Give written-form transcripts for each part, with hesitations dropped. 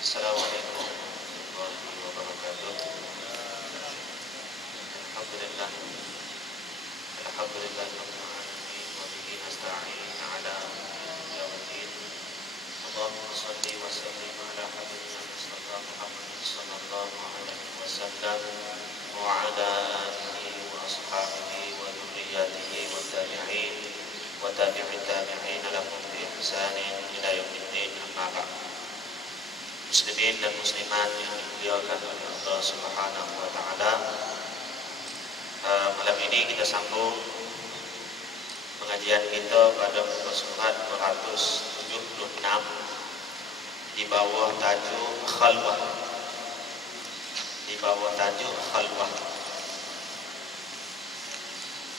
Assalamualaikum warahmatullahi wabarakatuh. Alhamdulillah. Alhamdulillah rabbil alamin wa bihi nasta'in ala umuri yaumiddin. Allahumma shalli wa sallim ala habibina Muhammad sallallahu alaihi wasallam wa ala alihi wa ashabihi wa dzurriyyatihi wa tabi'in wa tabi'it tabi'in lahum bi ihsanin ila yaumiddin. Amma ba'd. Muslimin dan muslimat yang dimuliakan oleh Allah Subhanahu wa taala. Malam ini kita sambung pengajian kita pada muka surat 276 di bawah tajuk khalwah. Di bawah tajuk khalwah.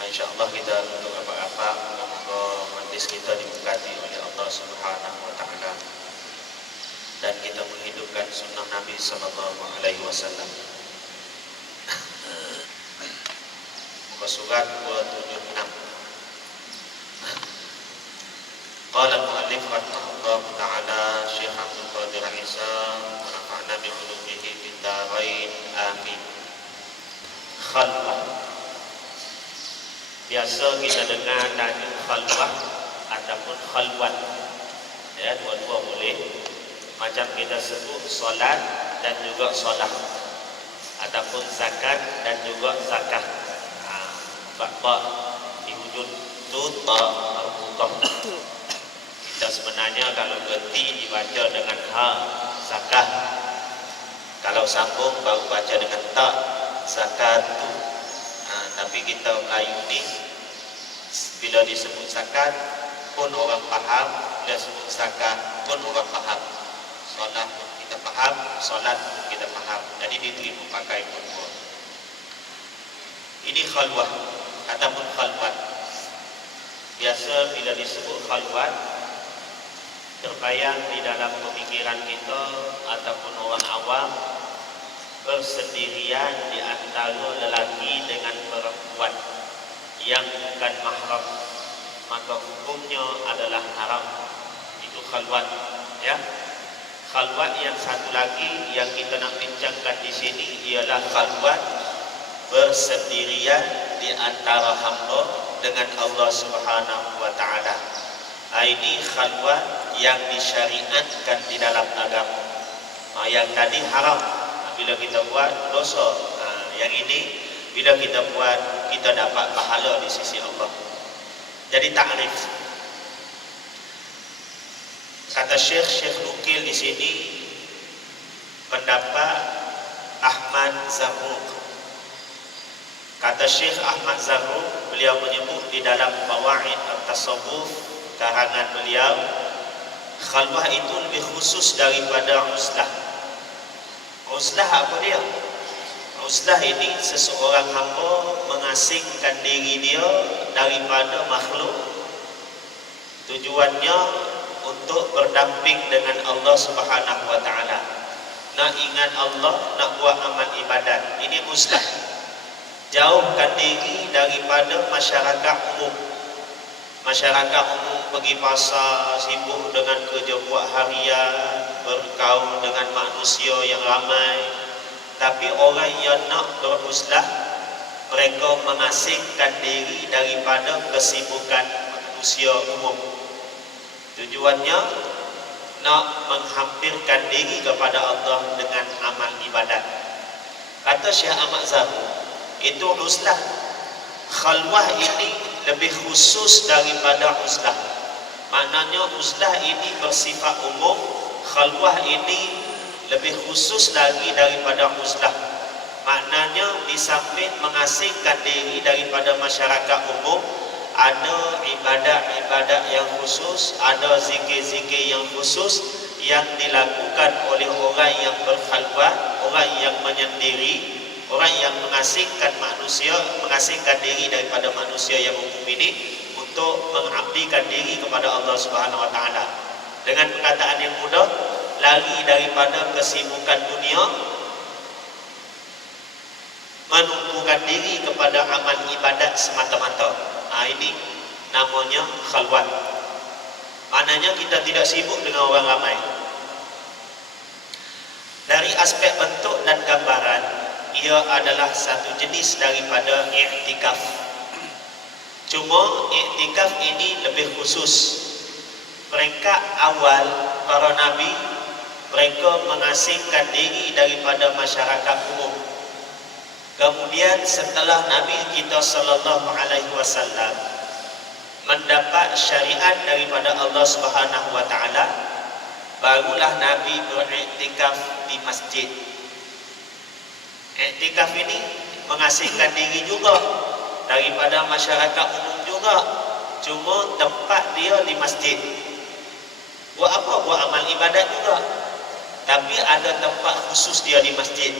Insyaallah kita untuk apa-apa moga majlis kita diberkati oleh Allah Subhanahu wa taala dan kita menghidupkan sunnah Nabi sallallahu alaihi wasallam. Muka surat 276. Qala al-mu'allif rahimahullah ta'ala Syekh Abdul Qadir Isa wa nafa'na bi ulumihi fid dharain amin. Khalwah. Biasa kita dengar tajuk khalwah ataupun khalwat. Ya, dua-dua boleh. Macam kita sebut solat dan juga solat, ataupun zakat dan juga zakah. Ba di hujung tu ta marbuqah. Kita sebenarnya kalau berhenti dibaca dengan ha zakah. Kalau sambung baru baca dengan ta zakat tu. Tapi kita Melayu ni bila disebut zakat pun orang faham, bila sebut zakah pun orang faham. Solat pun kita faham, solat pun kita faham. Jadi diterima pakai pun. Ini khalwah ataupun khalwat. Biasa bila disebut khalwat, terbayang di dalam pemikiran kita ataupun orang awam bersendirian di antara lelaki dengan perempuan yang bukan mahram, maka hukumnya adalah haram. Itu khalwat, ya. Khalwat yang satu lagi yang kita nak bincangkan di sini ialah khalwat bersendirian di antara hamba dengan Allah Subhanahu wa taala. Ini khalwat yang disyariatkan di dalam agama. Yang tadi haram, bila kita buat dosa. Yang ini bila kita buat kita dapat pahala di sisi Allah. Jadi takrif. Kata Syekh nukil di sini pendapat Ahmad Zarruq. Kata Syekh Ahmad Zarruq, beliau menyebut di dalam Fawaid At-Tasawuf karangan beliau, khalwah itu lebih khusus daripada uzlah. Uzlah apa dia? Uzlah ini seseorang hamba mengasingkan diri dia daripada makhluk. Tujuannya untuk berdamping dengan Allah Subhanahu wa taala. Nak ingat Allah, nak buat amal ibadat. Ini uzlah. Jauhkan diri daripada masyarakat umum. Masyarakat umum pergi pasar, sibuk dengan kerja buat harian, berkaum dengan manusia yang ramai. Tapi orang yang nak beruzlah, mereka mengasingkan diri daripada kesibukan manusia umum. Tujuannya nak menghampirkan diri kepada Allah dengan amal ibadat. Kata Syekh Ahmad Zarruq, itu uzlah. Khalwah ini lebih khusus daripada uzlah. Maknanya uzlah ini bersifat umum, khalwah ini lebih khusus lagi daripada uzlah. Maknanya di samping mengasingkan diri daripada masyarakat umum, ada ibadat-ibadat yang khusus, ada zikir-zikir yang khusus yang dilakukan oleh orang yang berkhalwat, orang yang menyendiri, orang yang mengasingkan manusia, mengasingkan diri daripada manusia yang umum ini untuk mengabdikan diri kepada Allah Subhanahu wa taala. Dengan perkataan yang mudah, lari daripada kesibukan dunia, menumpukan diri kepada amal ibadat semata-mata. Ini namanya khalwat. Maknanya kita tidak sibuk dengan orang ramai. Dari aspek bentuk dan gambaran, ia adalah satu jenis daripada i'tikaf. Cuma i'tikaf ini lebih khusus. Mereka awal para nabi, mereka mengasingkan diri daripada masyarakat umum. Kemudian setelah Nabi kita sallallahu alaihi wasallam mendapat syariat daripada Allah Subhanahu wa taala, barulah Nabi beriktikaf di masjid. Iktikaf ini mengasingkan diri juga daripada masyarakat umum juga. Cuma tempat dia di masjid. Buat apa? Buat amal ibadat juga. Tapi ada tempat khusus dia di masjid.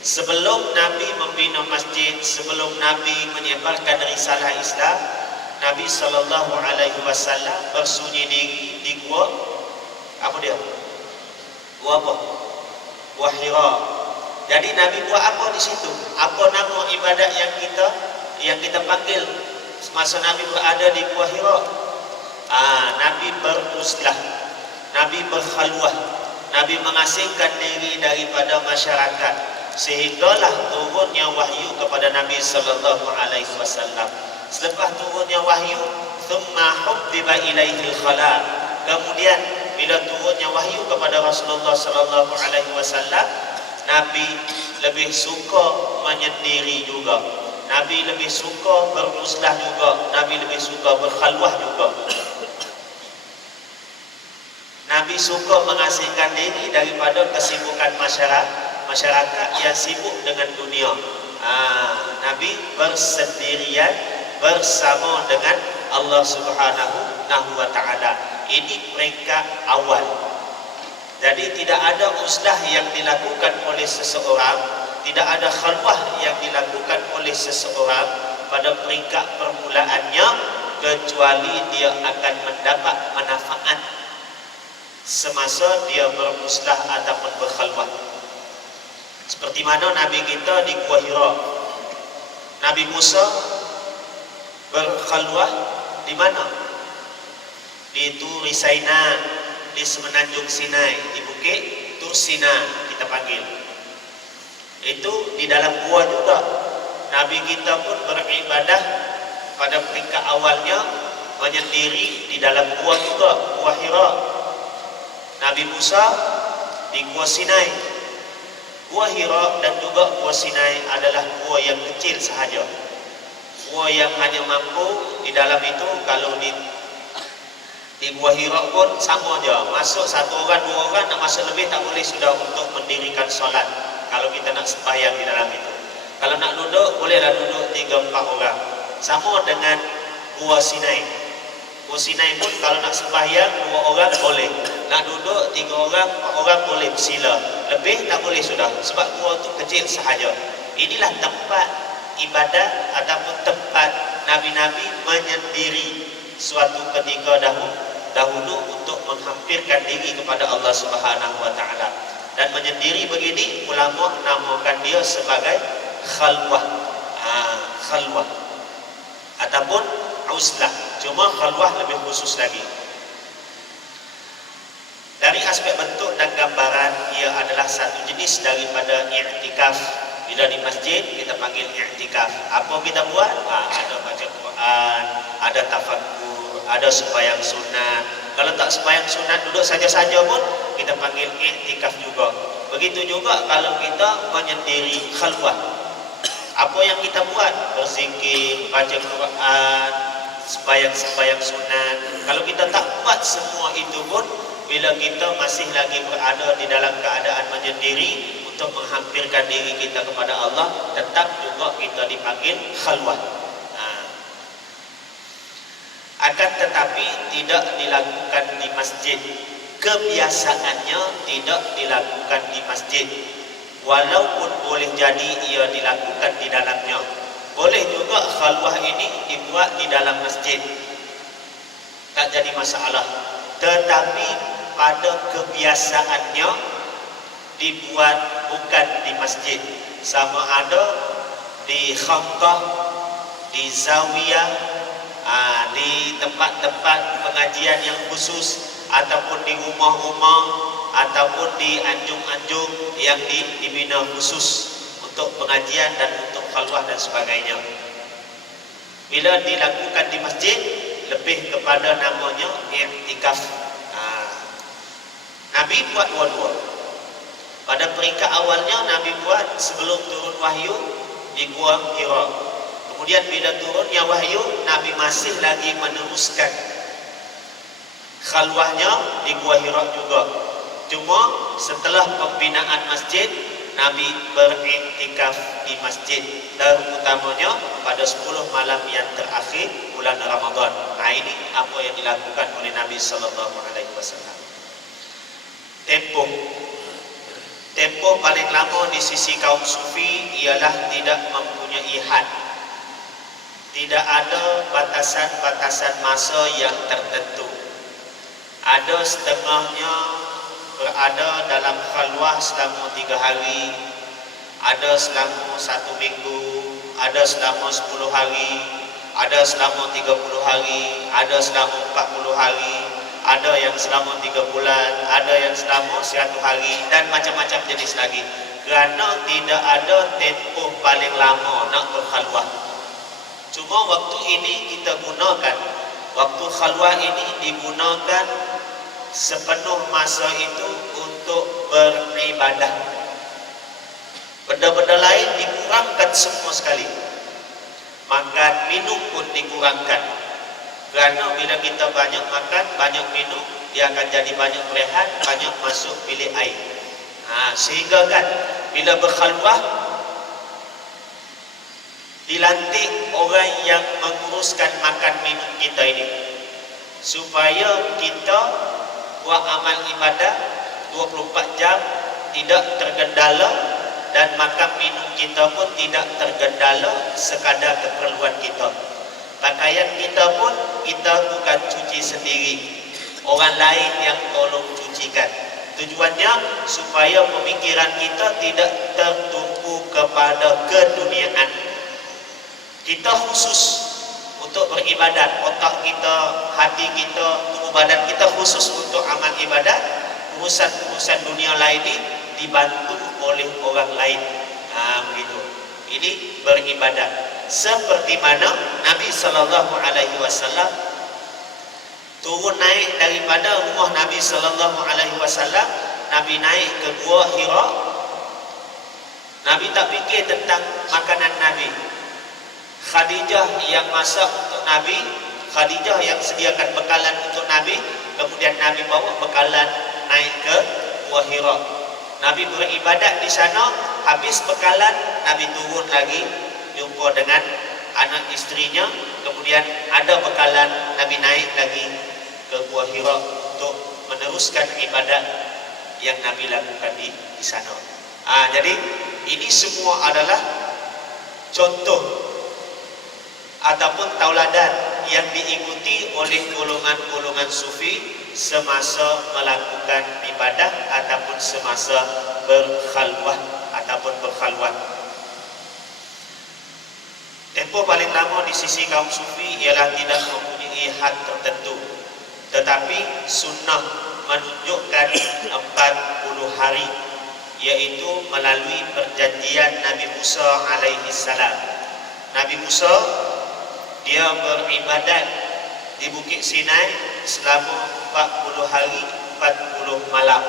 Sebelum Nabi membina masjid, sebelum Nabi menyebarkan risalah Islam, Nabi sallallahu alaihi wasallam bersunyi diri di gua. Apa dia? Gua apa? Gua Hira. Jadi Nabi buat apa di situ? Apa nama ibadat yang kita panggil semasa Nabi berada di Gua Hira? Nabi bermuslah, Nabi berkhalwah, Nabi mengasingkan diri daripada masyarakat, sehinggalah turunnya wahyu kepada Nabi sallallahu alaihi wasallam. Selepas turunnya wahyu, thumma hubbiba ilaihil khala. Kemudian bila turunnya wahyu kepada Rasulullah sallallahu alaihi wasallam, Nabi lebih suka menyendiri juga. Nabi lebih suka bermuslah juga. Nabi lebih suka berkhalwah juga. Nabi suka mengasingkan diri daripada kesibukan masyarakat yang sibuk dengan dunia. Nabi bersendirian bersama dengan Allah Subhanahu wa taala. Ini mereka awal. Jadi tidak ada uslah yang dilakukan oleh seseorang, tidak ada khalwah yang dilakukan oleh seseorang pada peringkat permulaannya, kecuali dia akan mendapat manfaat semasa dia bermuslah ataupun berkhalwah. Seperti mana Nabi kita di Gua Hira. Nabi Musa berkhalwah di mana? Di Turi Saina, di semenanjung Sinai, di bukit Tur Sina kita panggil. Itu di dalam gua juga. Nabi kita pun beribadah pada peringkat awalnya menyendiri di dalam gua juga, Gua Hira. Nabi Musa di Gua Sinai. Gua Hira dan juga Gua Sinai adalah gua yang kecil sahaja. Gua yang hanya mampu di dalam itu, kalau di Gua Hira pun sama aja. Masuk satu orang, dua orang, nak masuk lebih tak boleh sudah untuk mendirikan solat. Kalau kita nak sembahyang di dalam itu. Kalau nak duduk, bolehlah duduk 3-4 orang. Sama dengan Gua Sinai. Gua Sinai pun kalau nak sembahyang 2 orang boleh. Nak duduk 3 orang, 4 orang boleh bersila. Lebih tak boleh sudah. Sebab gua itu kecil sahaja. Inilah tempat ibadat ataupun tempat Nabi-Nabi menyendiri suatu ketika dahulu untuk menghampirkan diri kepada Allah Subhanahu wa taala. Dan menyendiri begini ulama namakan dia sebagai khalwah. Khalwah ataupun uzlah. Cuma khalwah lebih khusus lagi. Dari aspek bentuk dan gambaran, ia adalah satu jenis daripada i'tikaf. Bila di masjid kita panggil i'tikaf. Apa kita buat? Ada baca Quran, ada tafakkur, ada sembahyang sunat. Kalau tak sembahyang sunat duduk saja-saja pun kita panggil i'tikaf juga. Begitu juga kalau kita menyendiri khalwah. Apa yang kita buat? Berzikir, baca Quran, sembahyang sunat. Kalau kita tak buat semua itu pun, bila kita masih lagi berada di dalam keadaan menyendiri untuk menghampirkan diri kita kepada Allah, tetap juga kita dipanggil khalwah. Akan tetapi tidak dilakukan di masjid. Kebiasaannya tidak dilakukan di masjid. Walaupun boleh jadi ia dilakukan di dalamnya. Boleh juga khalwah ini dibuat di dalam masjid. Tak jadi masalah. Tetapi pada kebiasaannya dibuat bukan di masjid. Sama ada di khamqah, di zawiyah, di tempat-tempat pengajian yang khusus, ataupun di rumah-rumah, ataupun di anjung-anjung yang dibina khusus untuk pengajian dan untuk khalwah dan sebagainya. Bila dilakukan di masjid, lebih kepada namanya i'tikaf. Nabi buat dua-dua. Pada peringkat awalnya Nabi buat sebelum turun wahyu di Gua Hira. Kemudian bila turunnya wahyu, Nabi masih lagi meneruskan khalwahnya di Gua Hira juga. Cuma setelah pembinaan masjid, Nabi beriktikaf di masjid, terutamanya pada 10 malam yang terakhir bulan Ramadan. Nah, ini apa yang dilakukan oleh Nabi sallallahu alaihi wasallam. Tempoh paling lama di sisi kaum sufi ialah tidak mempunyai had. Tidak ada batasan-batasan masa yang tertentu. Ada setengahnya berada dalam khalwah selama 3 hari, ada selama 1 minggu, ada selama 10 hari, ada selama 30 hari, ada selama 40 hari, ada yang selama 3 bulan, ada yang selama 100 hari, dan macam-macam jenis lagi. Kerana tidak ada tempoh paling lama nak berkhalwah. Cuma waktu ini kita gunakan, waktu khalwah ini digunakan sepenuh masa itu untuk beribadah. Benda-benda lain dikurangkan semua sekali. Makan, minum pun dikurangkan. Kerana bila kita banyak makan, banyak minum, dia akan jadi banyak berehat, banyak masuk bilik air. Sehingga kan bila berkhalwah, dilantik orang yang menguruskan makan minum kita ini, supaya kita buat amal ibadah 24 jam tidak tergendala, dan makan minum kita pun tidak tergendala sekadar keperluan kita. Pakaian kita pun kita bukan cuci sendiri, orang lain yang tolong cucikan. Tujuannya supaya pemikiran kita tidak tertumpu kepada keduniaan. Kita khusus untuk beribadat, otak kita, hati kita, tubuh badan kita khusus untuk amal ibadat. Urusan-urusan dunia lain ini dibantu oleh orang lain. Begitu. Ini beribadat. Seperti mana Nabi sallallahu alaihi wasallam turun naik daripada rumah Nabi sallallahu alaihi wasallam, Nabi naik ke Gua Hira. Nabi tak fikir tentang makanan Nabi. Khadijah yang masak untuk Nabi, Khadijah yang sediakan bekalan untuk Nabi, kemudian Nabi bawa bekalan naik ke Gua Hira. Nabi beribadat di sana, habis bekalan Nabi turun lagi jumpa dengan anak istrinya, kemudian ada bekalan, Nabi naik lagi ke Gua Hira untuk meneruskan ibadat yang Nabi lakukan di sana. Jadi ini semua adalah contoh ataupun tauladan yang diikuti oleh golongan-golongan sufi semasa melakukan ibadah ataupun semasa berkhalwah ataupun berkhalwat. Tempoh paling lama di sisi kaum sufi ialah tidak mempunyai had tertentu, tetapi sunnah menunjukkan 40 hari, yaitu melalui perjanjian Nabi Musa alaihi salam. Nabi Musa dia beribadat di Bukit Sinai selama 40 hari 40 malam.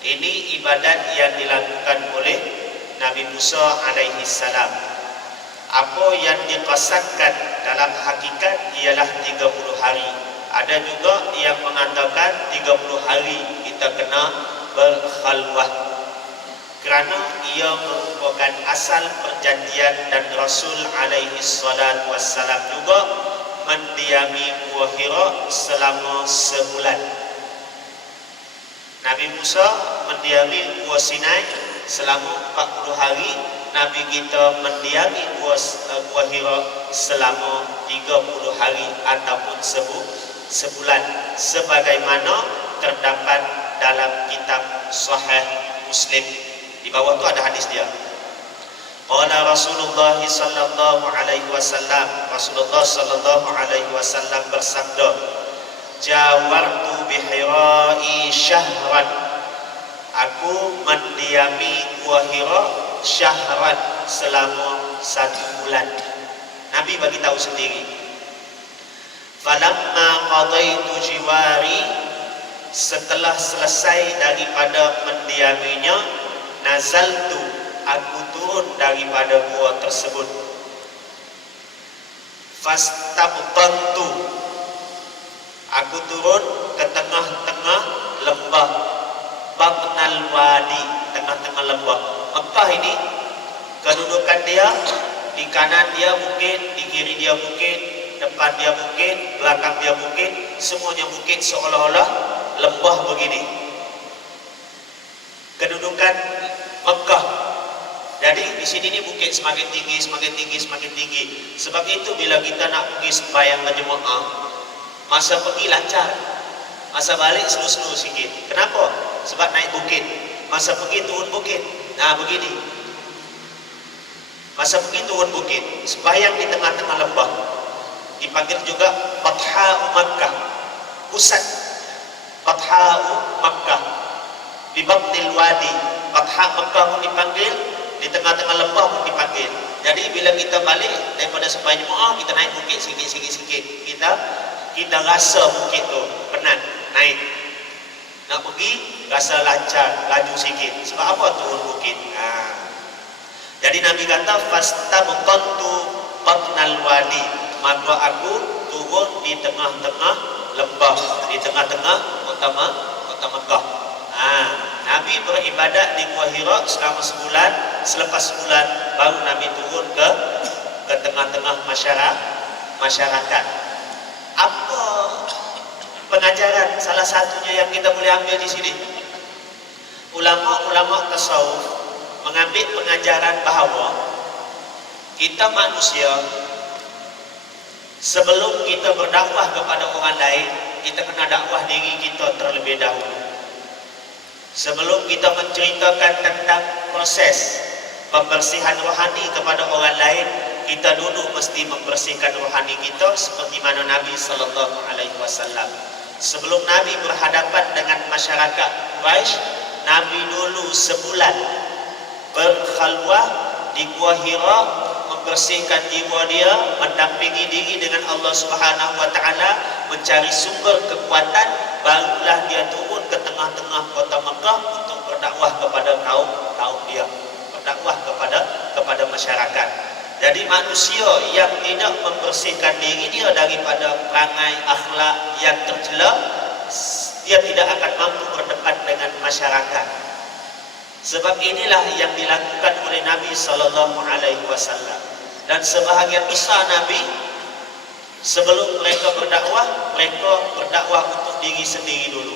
Ini ibadat yang dilakukan oleh Nabi Musa alaihi salam. Apa yang dikasatkan dalam hakikat ialah 30 hari. Ada juga yang mengatakan 30 hari kita kena berkhalwah, kerana ia merupakan asal perjanjian, dan Rasul alaihi salatu wassalam juga mendiami Gua Hira selama sebulan. Nabi Musa mendiami Gua Sinai selama 40 hari, Nabi kita mendiami Gua Hira selama 30 hari ataupun sebulan, sebagaimana terdapat dalam kitab Sahih Muslim. Di bawah tu ada hadis dia. Qala Rasulullah sallallahu alaihi wasallam, Rasulullah sallallahu alaihi wasallam bersabda, "Jawartu bi Hira Hira'i syahran, aku mendiami Gua Hira syahran, selama 1 bulan. Nabi bagi tahu sendiri. Falamma qadaitu jiwari, setelah selesai daripada mendiaminya, nazaltu, aku turun daripada gua tersebut. Fastabtantu, aku turun ke tengah-tengah lembah. Batnal wadi, tengah-tengah lembah. Mekah ini kedudukan dia, di kanan dia bukit, di kiri dia bukit, depan dia bukit, belakang dia bukit, semuanya bukit, seolah-olah lembah begini. Kedudukan Mekah. Jadi di sini ni bukit semakin tinggi, semakin tinggi, semakin tinggi. Sebab itu bila kita nak pergi sembahyang berjemaah, masa pergi lancar, masa balik slow-slow sikit. Kenapa? Sebab naik bukit. Masa pergi turun bukit. Nah begini. Masa pergi turun bukit, sembahyang di tengah-tengah lembah. Dipanggil juga Batha'u Makkah, pusat Batha'u Makkah. Di Batnil Wadi, Batha' Makkah pun dipanggil, di tengah-tengah lembah pun dipanggil. Jadi bila kita balik daripada sembahyang jemaah, kita naik bukit sikit-sikit. Kita rasa bukit tu penat naik. Nak pergi rasa lancar, laju sikit. Sebab apa turun bukit? Jadi Nabi kata fastabtantu batnal wadi, maka aku turun di tengah-tengah lembah, di tengah-tengah kota Mekah. Nabi beribadat di Gua Hira selama sebulan. Selepas sebulan baru Nabi turun ke tengah-tengah masyarakat. Apa pengajaran salah satunya yang kita boleh ambil di sini? Ulama-ulama tasawuf mengambil pengajaran bahawa kita manusia, sebelum kita berdakwah kepada orang lain, kita kena dakwah diri kita terlebih dahulu. Sebelum kita menceritakan tentang proses pembersihan rohani kepada orang lain, kita dulu mesti membersihkan rohani kita seperti mana Nabi sallallahu alaihi wasallam. Sebelum Nabi berhadapan dengan masyarakat Quraisy, Nabi dulu sebulan berkhalwah di Gua Hira, membersihkan jiwa dia, mendampingi diri dengan Allah Subhanahu wa taala, mencari sumber kekuatan, barulah dia turun ke tengah-tengah kota Mekah untuk berdakwah kepada kaum dia, berdakwah kepada masyarakat. Jadi manusia yang tidak membersihkan diri dia daripada perangai akhlak yang tercela, dia tidak akan mampu berdepan dengan masyarakat. Sebab inilah yang dilakukan oleh Nabi sallallahu alaihi wasallam. Dan sebahagian besar Nabi, sebelum mereka berdakwah untuk diri sendiri dulu.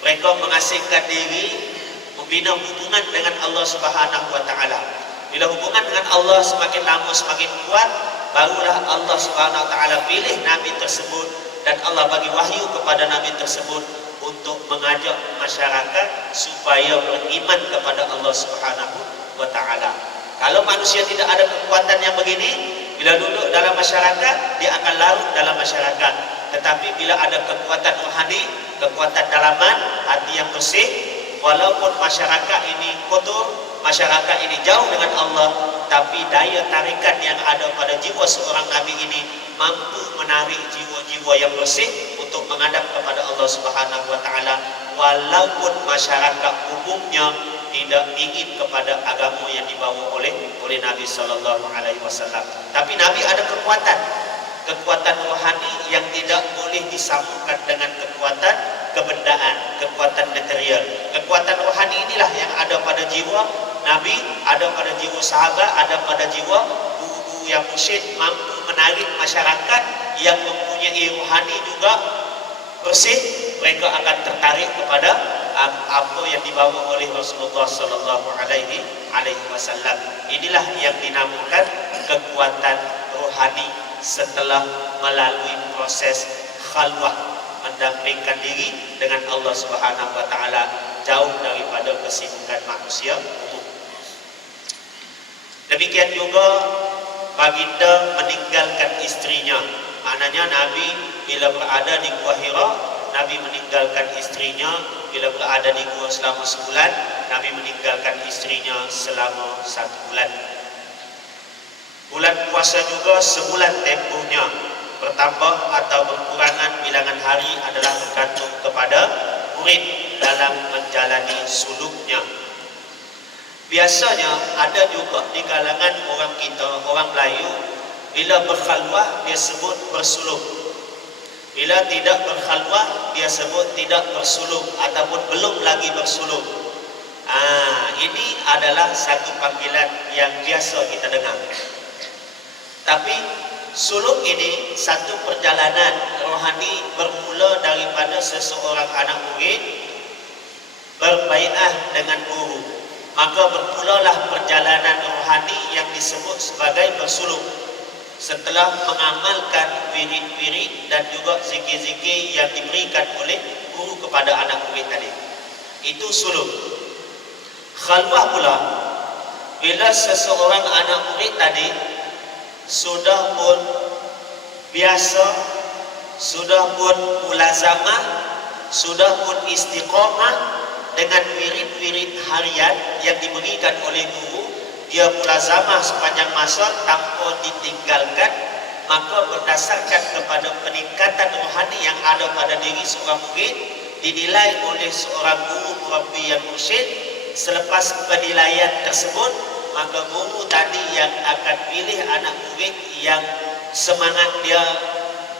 Mereka mengasingkan diri, membina hubungan dengan Allah Subhanahu wa taala. Bila hubungan dengan Allah semakin lama semakin kuat, barulah Allah Subhanahu wa taala pilih Nabi tersebut, dan Allah bagi wahyu kepada Nabi tersebut untuk mengajak masyarakat supaya beriman kepada Allah Subhanahu wa taala. Kalau manusia tidak ada kekuatan yang begini, bila duduk dalam masyarakat, dia akan larut dalam masyarakat. Tetapi bila ada kekuatan rohani, kekuatan dalaman, hati yang bersih, walaupun masyarakat ini kotor, masyarakat ini jauh dengan Allah, tapi daya tarikan yang ada pada jiwa seorang Nabi ini mampu menarik jiwa-jiwa yang bersih untuk menghadap kepada Allah Subhanahu wa taala, walaupun masyarakat umumnya tidak ingin kepada agama yang dibawa oleh Nabi sallallahu alaihi wasallam. Tapi Nabi ada kekuatan rohani yang tidak boleh disambungkan dengan kekuatan kebendaan, kekuatan material. Kekuatan rohani inilah yang ada pada jiwa Nabi, ada pada jiwa sahabat, ada pada jiwa guru-guru yang mursyid, mampu menarik masyarakat yang mempunyai rohani juga bersih. Mereka akan tertarik kepada apa yang dibawa oleh Rasulullah sallallahu alaihi wasallam. Inilah yang dinamakan kekuatan rohani setelah melalui proses khalwah, mendampingkan diri dengan Allah Subhanahu wa taala, jauh daripada kesibukan manusia umum. Demikian juga baginda meninggalkan istrinya. Maknanya Nabi bila berada di Gua Hira, Nabi meninggalkan istrinya bila berada di gua selama sebulan. Nabi meninggalkan istrinya selama 1 bulan. Bulan puasa juga sebulan tempohnya, bertambah atau berkurangan bilangan hari adalah bergantung kepada murid dalam menjalani suluknya. Biasanya ada juga di kalangan orang kita, orang Melayu, bila berkhalwah dia sebut bersuluk. Bila tidak berkhalwah dia sebut tidak bersuluk ataupun belum lagi bersuluk. Ini adalah satu panggilan yang biasa kita dengar. Tapi suluk ini satu perjalanan rohani bermula daripada seseorang anak murid berbai'ah dengan guru. Maka bermulalah perjalanan rohani yang disebut sebagai bersuluk. Setelah mengamalkan wirid-wirid dan juga zikir-zikir yang diberikan oleh guru kepada anak murid tadi. Itu suluk. Khalwah pula, bila seseorang anak murid tadi sudah pun biasa, sudah pun mulazamah, sudah pun istiqamah dengan wirid-wirid harian yang diberikan oleh guru, dia mulazamah sepanjang masa tanpa ditinggalkan, maka berdasarkan kepada peningkatan rohani yang ada pada diri seorang murid, dinilai oleh seorang guru murabbi yang mursyid. Selepas penilaian tersebut, maka guru tadi yang akan pilih anak murid yang semangat dia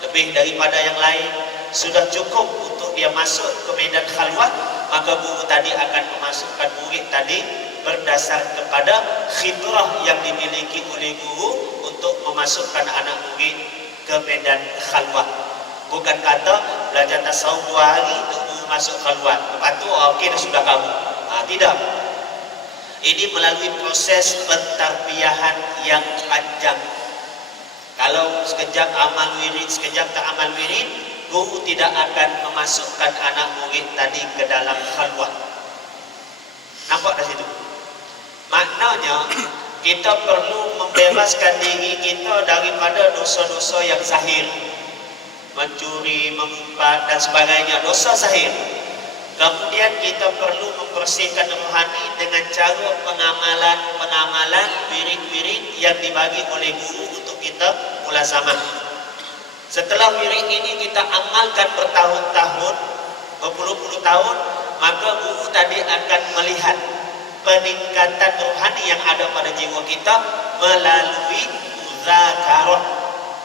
lebih daripada yang lain, sudah cukup untuk dia masuk ke medan khalwah, maka guru tadi akan memasukkan murid tadi berdasar kepada khibrah yang dimiliki oleh guru untuk memasukkan anak murid ke medan khalwah. Bukan kata belajar tasawuf 2 hari untuk guru masuk khalwah, lepas tu okey dah sudah kamu. Tidak. Ini melalui proses pentarbiyahan yang panjang. Kalau sekejap amal wirid, sekejap tak amal wirid, guru tidak akan memasukkan anak murid tadi ke dalam khalwah. Nampak dari situ? Maknanya kita perlu membebaskan diri kita daripada dosa-dosa yang zahir, mencuri, mengumpat dan sebagainya, dosa zahir. Kemudian kita perlu membersihkan rohani dengan cara pengamalan wirid-wirid yang dibagi oleh guru untuk kita mulazamah. Setelah wirid ini kita amalkan bertahun-tahun, berpuluh-puluh tahun, maka guru tadi akan melihat peningkatan rohani yang ada pada jiwa kita melalui muzakarah,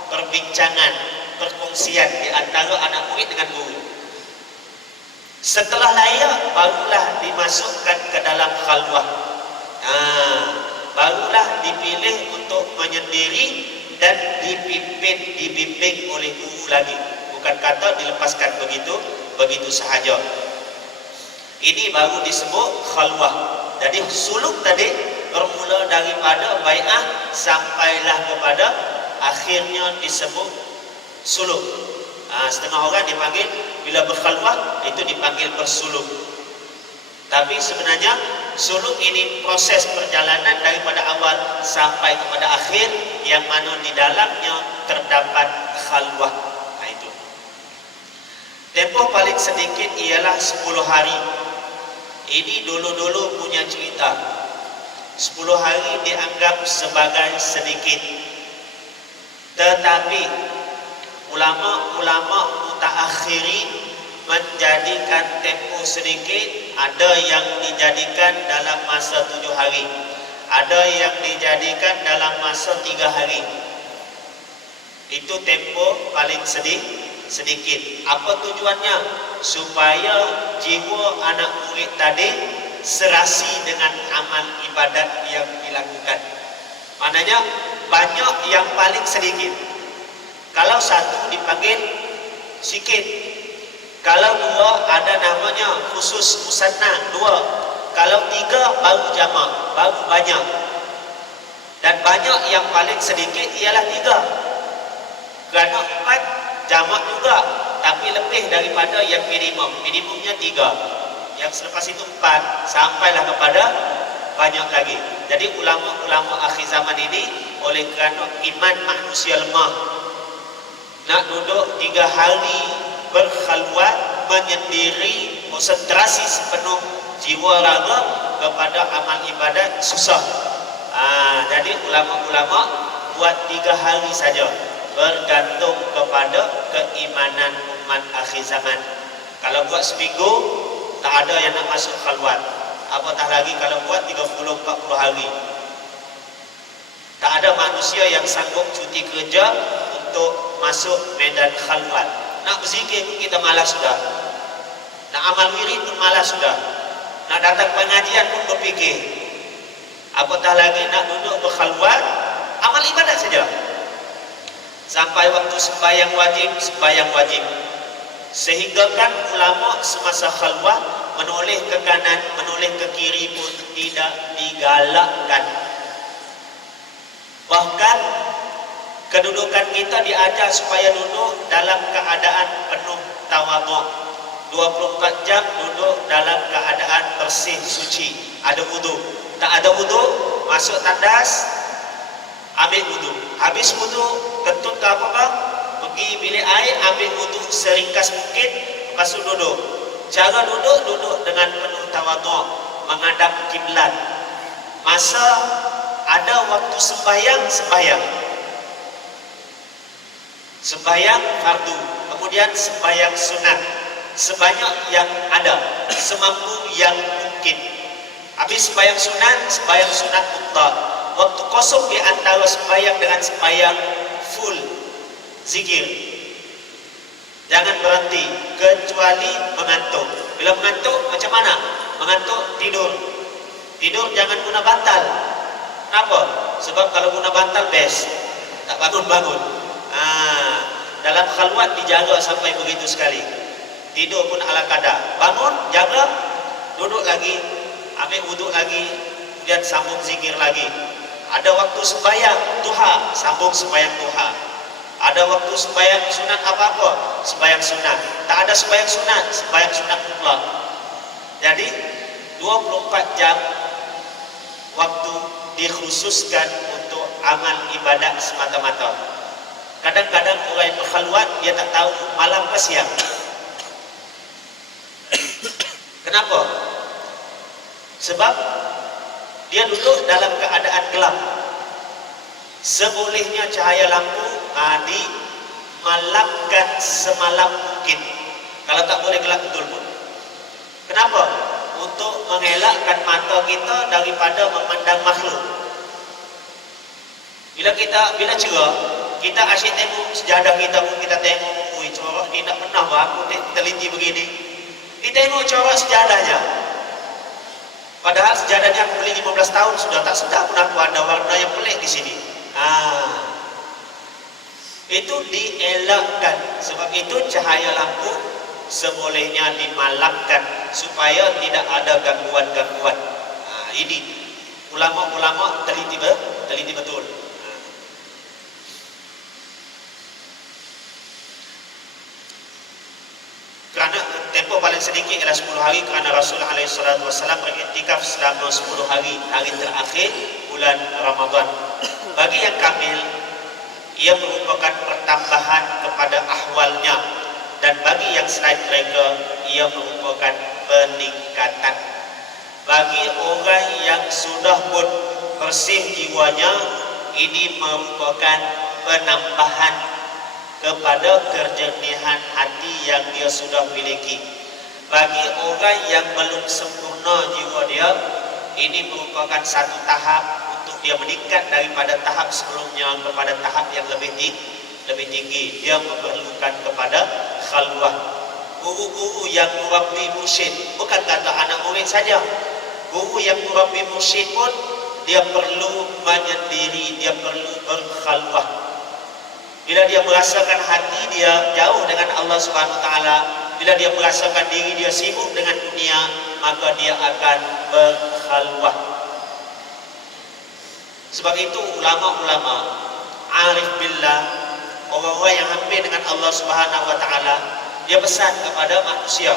perbincangan, perkongsian di antara anak murid dengan guru. Setelah layak, barulah dimasukkan ke dalam khalwah. Barulah dipilih untuk menyendiri dan dibimbing oleh guru lagi. Bukan kata dilepaskan begitu sahaja. Ini baru disebut khalwah. Jadi suluk tadi bermula daripada bai'ah sampailah kepada akhirnya disebut suluk. Setengah orang dipanggil bila berkhalwah itu dipanggil bersuluk. Tapi sebenarnya suluk ini proses perjalanan daripada awal sampai kepada akhir yang mana di dalamnya terdapat khalwah. Itu. Tempoh paling sedikit ialah 10 hari. Ini dulu-dulu punya cerita. 10 hari dianggap sebagai sedikit. Tetapi ulama-ulama mutaakhirin menjadikan tempoh sedikit, ada yang dijadikan dalam masa 7 hari, ada yang dijadikan dalam masa 3 hari. Itu tempoh paling sedikit. Apa tujuannya? Supaya jiwa anak murid tadi serasi dengan amal ibadat yang dilakukan. Maknanya banyak yang paling sedikit. Kalau 1 dipanggil sikit, kalau 2 ada namanya khusus musanna 2, kalau 3 baru jamak, baru banyak. Dan banyak yang paling sedikit ialah 3. Kerana 4 jamak juga, tapi lebih daripada yang minimum. Minimumnya 3. Yang selepas itu 4, sampailah kepada banyak lagi. Jadi ulama-ulama akhir zaman ini oleh kerana iman manusia lemah, nak duduk 3 hari berkhalwat menyendiri, konsentrasi sepenuh jiwa raga kepada amal ibadat susah. Jadi ulama-ulama buat 3 hari saja, bergantung kepada keimanan umat akhir zaman. Kalau buat seminggu, tak ada yang nak masuk khalwat. Apatah lagi kalau buat 30-40 hari. Tak ada manusia yang sanggup cuti kerja untuk masuk medan khalwat. Nak berzikir pun kita malas sudah. Nak amal wirid pun malas sudah. Nak datang pengajian pun berfikir. Apatah lagi nak duduk berkhalwat, amal ibadat saja. Sampai waktu sembahyang wajib. Sehingga kan ulama semasa khalwat menoleh ke kanan, menoleh ke kiri pun tidak digalakkan. Bahkan kedudukan kita diajar supaya duduk dalam keadaan penuh tawadhu. 24 jam duduk dalam keadaan bersih suci, ada wudu. Tak ada wudu, masuk tandas, ambil wudu. Habis wudu, kentut ke apa-apa, pergi bilik air, ambil wudu seringkas mungkin, lepas tu duduk. Cara duduk dengan penuh tawadhu, menghadap kiblat. Masa ada waktu sembahyang fardu, kemudian sembahyang sunat, sebanyak yang ada, semampu yang mungkin. Habis sembahyang sunat mutlak. Waktu kosong di antara sembahyang dengan sembahyang full zikir. Jangan berhenti kecuali mengantuk. Bila mengantuk macam mana? Mengantuk tidur. Tidur jangan guna bantal. Kenapa? Sebab kalau guna bantal best, tak bangun-bangun. Dalam khalwat dijaga sampai begitu sekali. Tidur pun ala kadar. Bangun, jaga, duduk lagi, ambil wuduk lagi, kemudian sambung zikir lagi. Ada waktu sembahyang duha, sambung sembahyang duha. Ada waktu sembahyang sunat apa-apa, sembahyang sunat. Tak ada sembahyang sunat mutlak. Jadi 24 jam waktu dikhususkan untuk amal ibadat semata-mata. Kadang-kadang orang yang berkhalwat dia tak tahu malam ke siang. Kenapa? Sebab dia duduk dalam keadaan gelap. Sebolehnya cahaya lampu dimalapkan semalam mungkin. Kalau tak boleh gelap betul pun. Kenapa? Untuk mengelakkan mata kita daripada memandang makhluk. Bila cerah, kita asyik tengok sejadah kita pun kita tengok, corak ni tak pernah aku teliti begini. Kita tengok corak sejadahnya. Padahal sejadahnya aku beli 15 tahun sudah, tak sedar pun aku ada warna yang pelik di sini. Itu dielakkan. Sebab itu cahaya lampu sebolehnya dimalapkan supaya tidak ada gangguan-gangguan. Ini ulama-ulama teliti betul. Kerana tempoh paling sedikit adalah 10 hari, kerana Rasulullah SAW beriktikaf selama 10 hari terakhir bulan Ramadan. Bagi yang kamil, ia merupakan pertambahan kepada ahwalnya, dan bagi yang selain mereka, ia merupakan peningkatan. Bagi orang yang sudah pun bersih jiwanya, ini merupakan penambahan kepada kejernihan hati yang dia sudah miliki. Bagi orang yang belum sempurna jiwa dia, ini merupakan satu tahap untuk dia meningkat daripada tahap sebelumnya kepada tahap yang lebih tinggi. Dia memerlukan kepada khalwah. Guru-guru yang murabbi mursyid, bukan kata anak murid saja. Guru yang murabbi mursyid pun dia perlu menyendiri, dia perlu berkhalwah. Bila dia merasakan hati dia jauh dengan Allah Subhanahu Wa Taala, bila dia merasakan diri dia sibuk dengan dunia, maka dia akan berkhalwah. Sebab itu ulama-ulama arif billah, orang-orang yang hampir dengan Allah Subhanahu Wa Taala, dia pesan kepada manusia,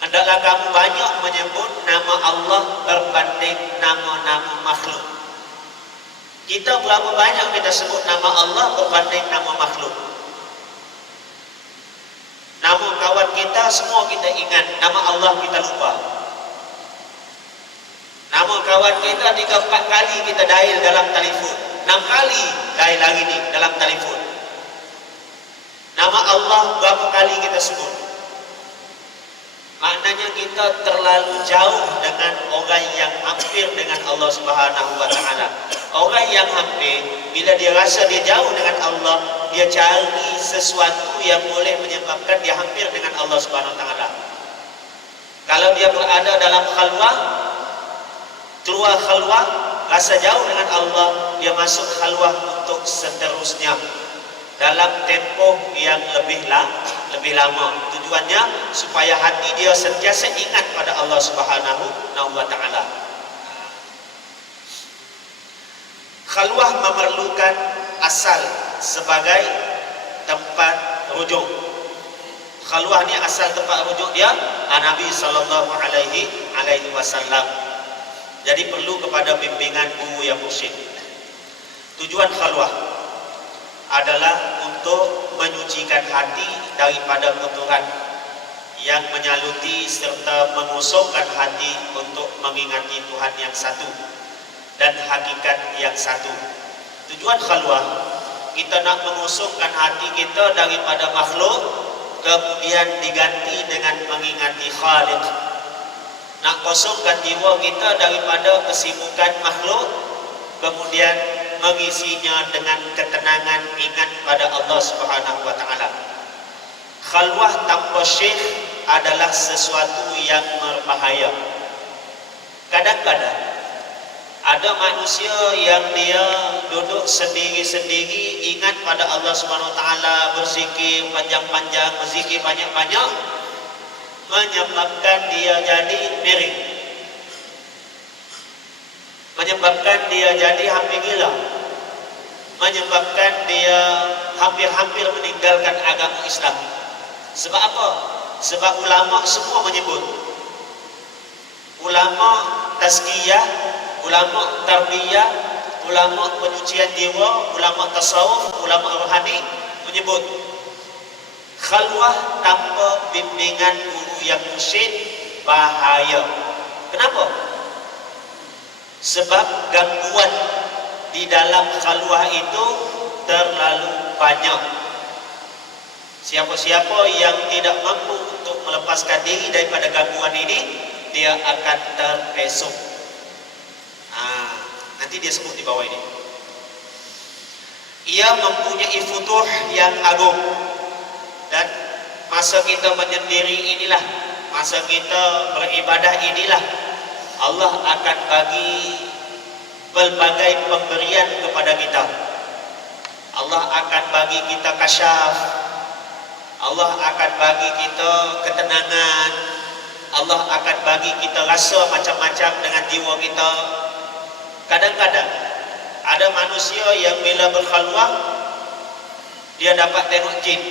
hendaklah kamu banyak menyebut nama Allah berbanding nama-nama makhluk. Kita berapa banyak kita sebut nama Allah berbanding nama makhluk. Nama kawan kita semua kita ingat, nama Allah kita lupa. Nama kawan kita 3-4 kali kita dial dalam telefon, 6 kali dial lagi ni dalam telefon. Nama Allah berapa kali kita sebut? Maknanya kita terlalu jauh dengan orang yang hampir dengan Allah Subhanahu wa taala. Orang yang hampir, bila dia rasa dia jauh dengan Allah, dia cari sesuatu yang boleh menyebabkan dia hampir dengan Allah Subhanahu wa taala. Kalau dia berada dalam khalwah, keluar khalwah, rasa jauh dengan Allah, dia masuk khalwah untuk seterusnya dalam tempoh yang lebih lama. Tujuannya supaya hati dia sentiasa ingat pada Allah Subhanahu wa taala. Khalwah memerlukan asal sebagai tempat rujuk. Khalwah ni asal tempat rujuk dia Nabi sallallahu alaihi wasallam. Jadi perlu kepada bimbingan guru yang mursyid. Tujuan khalwah adalah untuk menyucikan hati daripada kotoran yang menyaluti serta mengosongkan hati untuk mengingati Tuhan yang satu dan hakikat yang satu. Tujuan khalwah, kita nak mengosongkan hati kita daripada makhluk, kemudian diganti dengan mengingati Khaliq. Nak kosongkan jiwa kita daripada kesibukan makhluk, kemudian mengisinya dengan ketenangan ingat pada Allah Subhanahu wa taala. Khalwah tanpa syekh adalah sesuatu yang berbahaya. Kadang-kadang ada manusia yang dia duduk sendiri-sendiri ingat pada Allah Subhanahu wa taala, berzikir panjang-panjang, berzikir banyak-banyak, menyebabkan dia jadi miring, menyebabkan dia jadi hampir gila, menyebabkan dia hampir-hampir meninggalkan agama Islam. Sebab apa? Sebab ulama semua menyebut, ulama tazkiyah, ulama tarbiyah, ulama penyucian jiwa, ulama tasawuf, ulama rohani menyebut khalwah tanpa bimbingan guru yang mursyid bahaya. Kenapa? Sebab gangguan di dalam khalwah itu terlalu banyak. Siapa-siapa yang tidak mampu untuk melepaskan diri daripada gangguan ini, dia akan terpesong. Nanti dia sebut di bawah ini. Ia mempunyai futuh yang agung, dan masa kita menyendiri inilah, masa kita beribadah inilah, Allah akan bagi pelbagai pemberian kepada kita. Allah akan bagi kita kasyaf, Allah akan bagi kita ketenangan, Allah akan bagi kita rasa macam-macam dengan jiwa kita. Kadang-kadang ada manusia yang bila berkhalwah dia dapat tengok jin.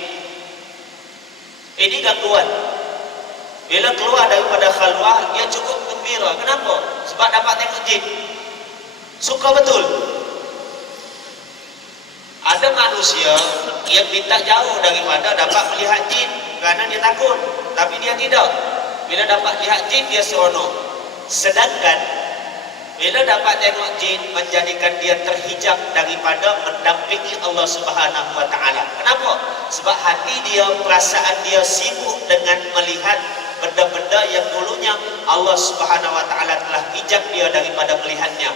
Ini gangguan. Bila keluar daripada khalwah dia cukup gembira. Kenapa? Sebab dapat tengok jin. Suka betul. Ada manusia yang minta jauh daripada dapat melihat jin kerana dia takut, tapi dia tidak. Bila dapat lihat jin dia seronok. Sedangkan bila dapat tengok jin menjadikan dia terhijab daripada mendampingi Allah Subhanahu wa taala. Kenapa? Sebab hati dia, perasaan dia sibuk dengan melihat benda-benda yang dulunya Allah Subhanahu wa taala telah hijab dia daripada melihatnya.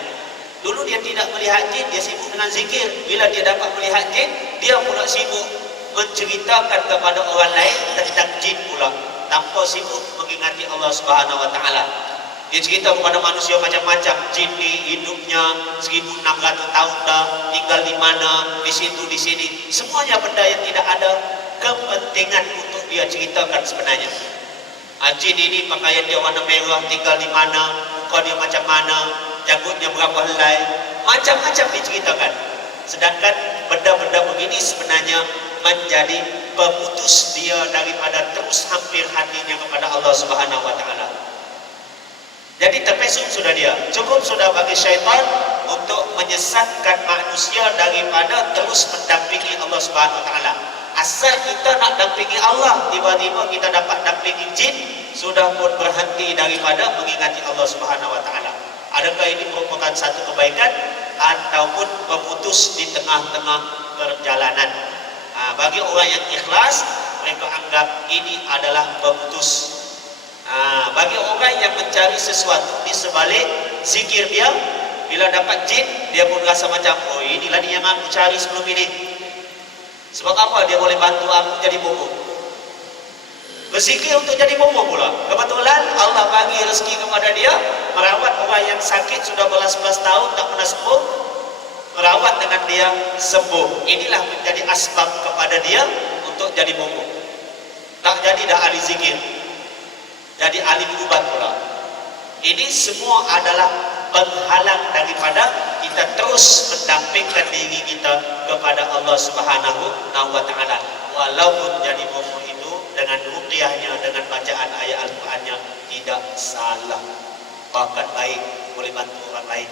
Dulu dia tidak melihat jin, dia sibuk dengan zikir. Bila dia dapat melihat jin, dia pula sibuk menceritakan kepada orang lain tentang jin pula, tanpa sibuk mengingati Allah Subhanahu wa taala. Dia cerita kepada manusia macam-macam, jin ni hidupnya 1600 tahun dah, tinggal di mana, di situ, di sini. Semuanya benda yang tidak ada kepentingan untuk dia ceritakan sebenarnya. Jin ini pakaian dia warna merah, tinggal di mana, muka dia macam mana, janggutnya berapa helai, macam-macam diceritakan. Sedangkan benda-benda begini sebenarnya menjadi pemutus dia daripada terus hampir hatinya kepada Allah Subhanahu wa taala. Jadi terpesong sudah dia. Cukup sudah bagi syaitan untuk menyesatkan manusia daripada terus mendampingi Allah Subhanahu wa taala. Asal kita nak dampingi Allah, tiba-tiba kita dapat dampingi jin, sudah pun berhenti daripada mengingati Allah Subhanahu wa taala. Adakah ini merupakan satu kebaikan ataupun pemutus di tengah-tengah perjalanan? Bagi orang yang ikhlas, mereka anggap ini adalah pemutus. Bagi orang yang mencari sesuatu di sebalik zikir dia, bila dapat jin, dia pun rasa macam, oh inilah dia yang aku cari sebelum ini. Sebab apa? Dia boleh bantu aku jadi bomo. Berzikir untuk jadi bomo pula. Kebetulan Allah bagi rezeki kepada dia, merawat orang yang sakit sudah belas-belas tahun tak pernah sembuh, merawat dengan dia sembuh. Inilah menjadi asbab kepada dia untuk jadi bomo. Tak jadi dah ahli zikir, jadi ahli ubat pula. Ini semua adalah penghalang daripada kita terus mendampingkan diri kita kepada Allah Subhanahu wa taala. Walaupun jadi bomo itu dengan ruqyahnya, dengan bacaan ayat Al-Qur'annya tidak salah, bahkan baik, boleh bantu orang lain.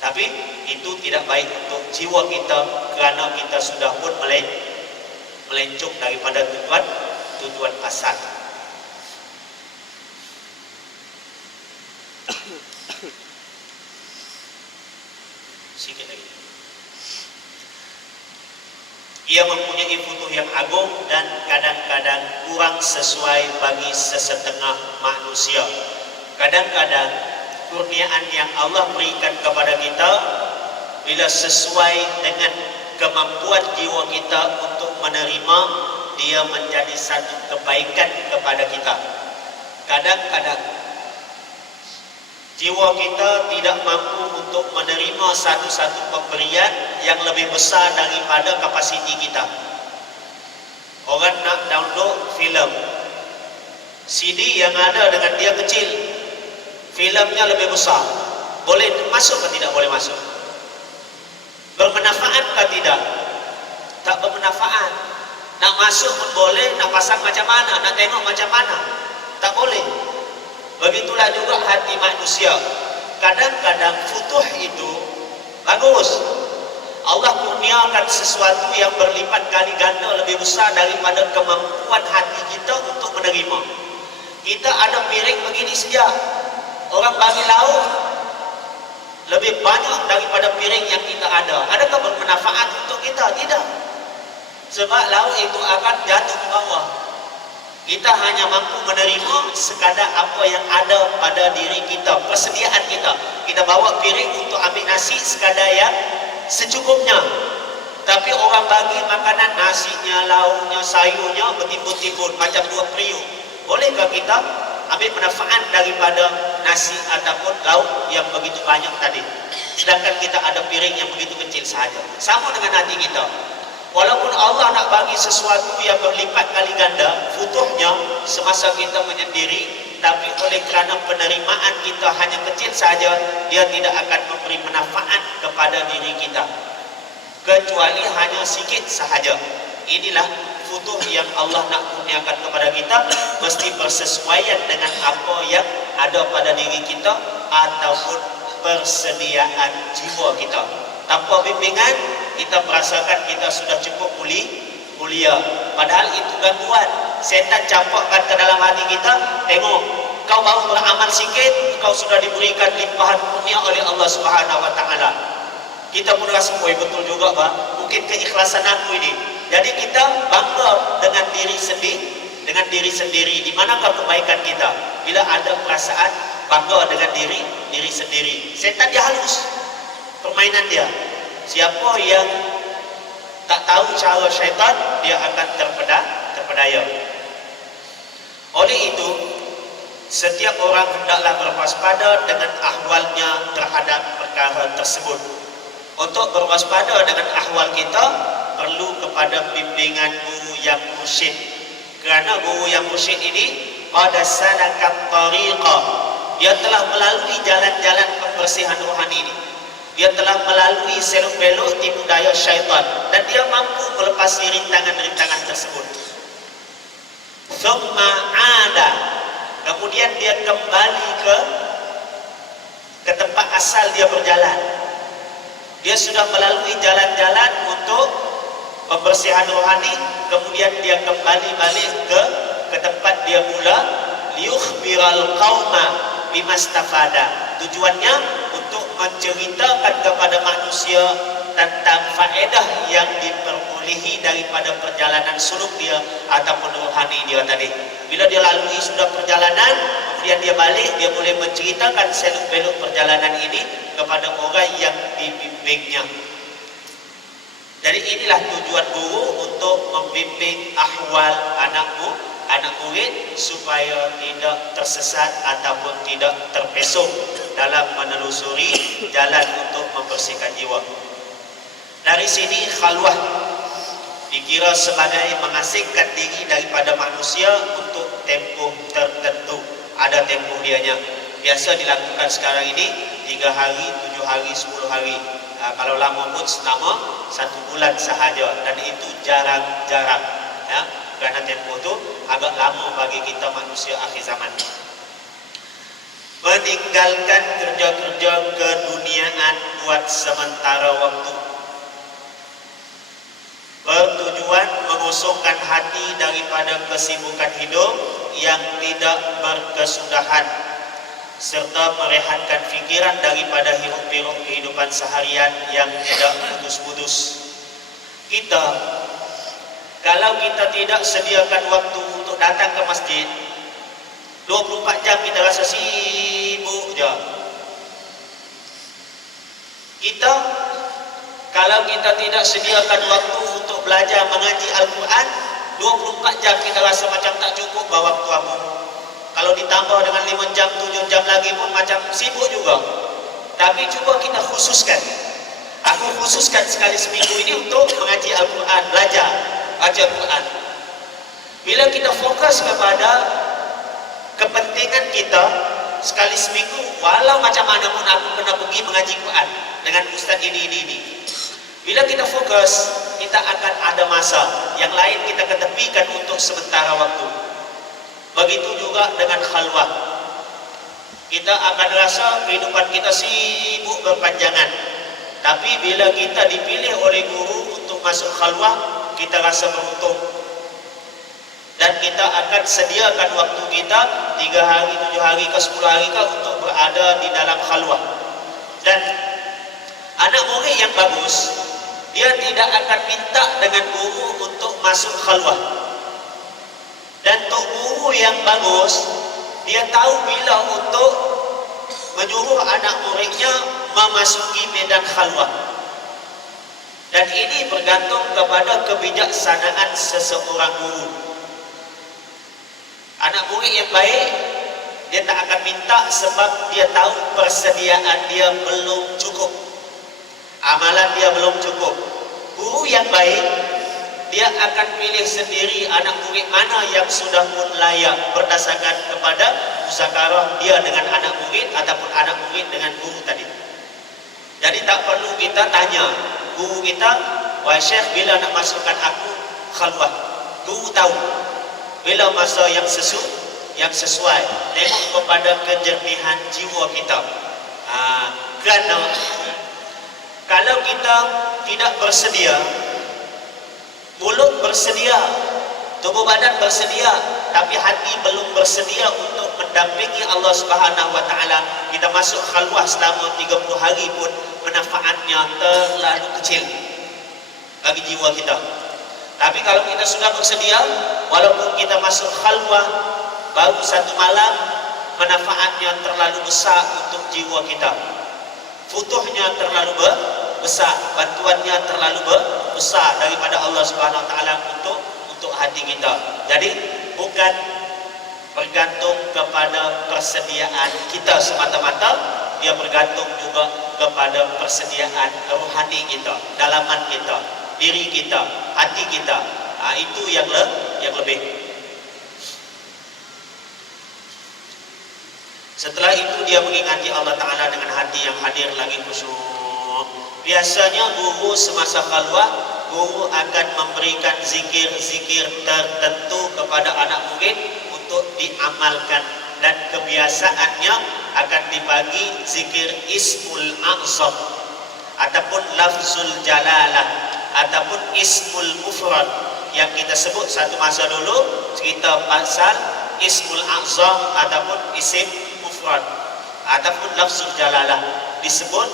Tapi itu tidak baik untuk jiwa kita, kerana kita sudah pun melencong daripada tujuan asal. Sikit lagi. Ia mempunyai futuh yang agung dan kadang-kadang kurang sesuai bagi sesetengah manusia. Kadang-kadang kurniaan yang Allah berikan kepada kita, bila sesuai dengan kemampuan jiwa kita untuk menerima, dia menjadi satu kebaikan kepada kita. Kadang-kadang jiwa kita tidak mampu untuk menerima satu-satu pemberian yang lebih besar daripada kapasiti kita. Orang nak download filem, CD yang ada dengan dia kecil, filmnya lebih besar, boleh masuk atau tidak boleh masuk? Bermanfaat atau tidak? Tak bermanfaat. Nak masuk pun boleh, nak pasang macam mana, nak tengok macam mana, tak boleh. Begitulah juga hati manusia. Kadang-kadang futuh itu bagus. Allah kurniakan sesuatu yang berlipat kali ganda lebih besar daripada kemampuan hati kita untuk menerima. Kita ada piring begini saja, orang bagi lauk lebih banyak daripada piring yang kita ada. Adakah bermanfaat untuk kita? Tidak. Sebab lauk itu akan jatuh ke bawah. Kita hanya mampu menerima sekadar apa yang ada pada diri kita, persediaan kita. Kita bawa piring untuk ambil nasi sekadar yang secukupnya. Tapi orang bagi makanan, nasinya, lauknya, sayurnya bertimbun-timbun macam dua periuk. Bolehkah kita ambil manfaat daripada nasi ataupun lauk yang begitu banyak tadi, sedangkan kita ada piring yang begitu kecil sahaja? Sama dengan hati kita. Walaupun Allah nak bagi sesuatu yang berlipat kali ganda futuhnya semasa kita menyendiri, tapi oleh kerana penerimaan kita hanya kecil saja, dia tidak akan memberi manfaat kepada diri kita, kecuali hanya sikit sahaja. Inilah futuh yang Allah nak kurniakan kepada kita, mesti bersesuaian dengan apa yang ada pada diri kita ataupun persediaan jiwa kita. Tanpa bimbingan, kita merasakan kita sudah cukup mulia. Padahal itu gangguan. Setan campakkan ke dalam hati kita, tengok, kau baru beramal sikit, kau sudah diberikan limpahan kurnia oleh Allah Subhanahu wa taala. Kita pun rasa, oh betul juga Pak, mungkin keikhlasan aku ini. Jadi kita bangga dengan diri sendiri. Di manakah kebaikan kita? Bila ada perasaan bangga dengan diri sendiri. Setan dia halus permainan dia. Siapa yang tak tahu cara syaitan, dia akan terpedaya. Oleh itu, setiap orang hendaklah berwaspada dengan ahwalnya terhadap perkara tersebut. Untuk berwaspada dengan ahwal kita, perlu kepada bimbingan guru yang mursyid. Kerana guru yang mursyid ini pada salakat tariqah, dia telah melalui jalan-jalan pembersihan rohani ini. Dia telah melalui seluk-beluk tipu daya syaitan, dan dia mampu melepasi rintangan-rintangan tersebut. Thumma ada, kemudian dia kembali ke tempat asal dia berjalan. Dia sudah melalui jalan-jalan untuk pembersihan rohani, kemudian dia kembali balik ke tempat dia mula, liyukhbiral qauma bimastafada. Tujuannya untuk menceritakan kepada manusia tentang faedah yang diperolehi daripada perjalanan suluk dia ataupun rohani dia tadi. Bila dia lalui sudah perjalanan, kemudian dia balik, dia boleh menceritakan seluk-beluk perjalanan ini kepada orang yang dibimbingnya. Jadi inilah tujuan guru untuk membimbing ahwal anak murid supaya tidak tersesat ataupun tidak terpesong dalam menelusuri jalan untuk membersihkan jiwa. Dari sini khalwah dikira sebagai mengasingkan diri daripada manusia untuk tempoh tertentu. Ada tempoh dianya. Biasa dilakukan sekarang ini 3 hari, 7 hari, 10 hari. Kalau lama pun selama 1 bulan sahaja, dan itu jarang-jarang. Ya, kerana tempoh itu agak lama bagi kita manusia akhir zaman. Meninggalkan kerja-kerja keduniaan buat sementara waktu. Bertujuan mengosongkan hati daripada kesibukan hidup yang tidak berkesudahan, serta merehatkan fikiran daripada hiruk-pikuk kehidupan seharian yang tidak putus-putus. Kita, kalau kita tidak sediakan waktu untuk datang ke masjid, 24 jam kita rasa sibuk je. Kita, kalau kita tidak sediakan waktu untuk belajar mengaji Al-Quran, 24 jam kita rasa macam tak cukup bawa waktu aku. Kalau ditambah dengan 5 jam, 7 jam lagi pun macam sibuk juga. Tapi cuba kita khususkan. Aku khususkan sekali seminggu ini untuk mengaji Al-Quran, belajar baca Al-Quran. Bila kita fokus kepada kepentingan kita, sekali seminggu, walau macam mana pun aku kena pergi mengaji Quran dengan ustaz ini. Bila kita fokus, kita akan ada masa yang lain kita ketepikan untuk sementara waktu. Begitu juga dengan khalwah. Kita akan rasa kehidupan kita sibuk berpanjangan. Tapi bila kita dipilih oleh guru untuk masuk khalwah, kita rasa beruntung. Dan kita akan sediakan waktu kita 3 hari, 7 hari ke 10 hari ke untuk berada di dalam khalwah. Dan anak murid yang bagus, dia tidak akan minta dengan guru untuk masuk khalwah. Dan untuk guru yang bagus, dia tahu bila untuk menyuruh anak muridnya memasuki medan khalwah. Dan ini bergantung kepada kebijaksanaan seseorang guru. Anak murid yang baik, dia tak akan minta sebab dia tahu persediaan dia belum cukup, amalan dia belum cukup. Guru yang baik, dia akan pilih sendiri anak murid mana yang sudah pun layak berdasarkan kepada musakarah dia dengan anak murid ataupun anak murid dengan guru tadi. Jadi tak perlu kita tanya guru kita, wahai Syekh, bila nak masukkan aku khalwah? Guru tahu bila masa yang sesuai. Tengok kepada kejernihan jiwa kita. Kerana kalau kita tidak bersedia, mulut bersedia, tubuh badan bersedia, tapi hati belum bersedia untuk mendampingi Allah Subhanahu wa taala, kita masuk khalwah selama 30 hari pun manfaatnya terlalu kecil bagi jiwa kita. Tapi kalau kita sudah bersedia, walaupun kita masuk khalwah baru 1 malam, manfaatnya terlalu besar untuk jiwa kita. Futuhnya terlalu besar, bantuannya terlalu besar daripada Allah Subhanahu wa taala untuk hati kita. Jadi bukan bergantung kepada persediaan kita semata-mata, dia bergantung juga kepada persediaan rohani kita, dalaman kita, diri kita, hati kita. Itu yang lebih. Setelah itu dia mengingati Allah Ta'ala dengan hati yang hadir lagi khusyuk. Biasanya guru semasa khalwah, guru akan memberikan zikir-zikir tertentu kepada anak murid untuk diamalkan. Dan kebiasaannya akan dibagi zikir Ismul A'zam ataupun Lafzul Jalalah. ataupun ismul mufrad yang kita sebut satu masa dulu cerita pasal ismul a'zam ataupun isim mufrad ataupun lafzul jalalah disebut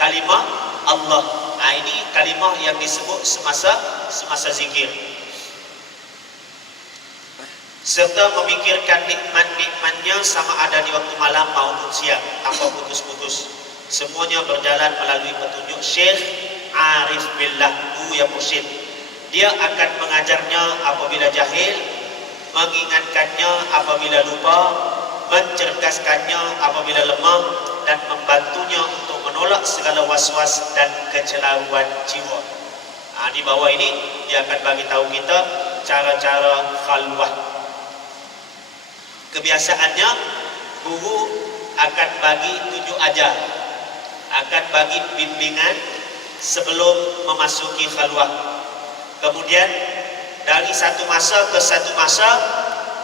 kalimah Allah. Ini kalimah yang disebut semasa zikir, serta memikirkan nikmat-nikmatnya sama ada di waktu malam maupun siang tanpa putus-putus. Semuanya berjalan melalui petunjuk Syekh Arif Billah, guru yang mursyid. Dia akan mengajarnya apabila jahil, mengingatkannya apabila lupa, mencerdaskannya apabila lemah, dan membantunya untuk menolak segala was-was dan kecelaruan jiwa. Di bawah ini dia akan bagi tahu kita cara-cara khalwah. Kebiasaannya guru akan bagi tunjuk ajar, akan bagi bimbingan sebelum memasuki khalwah. Kemudian dari satu masa ke satu masa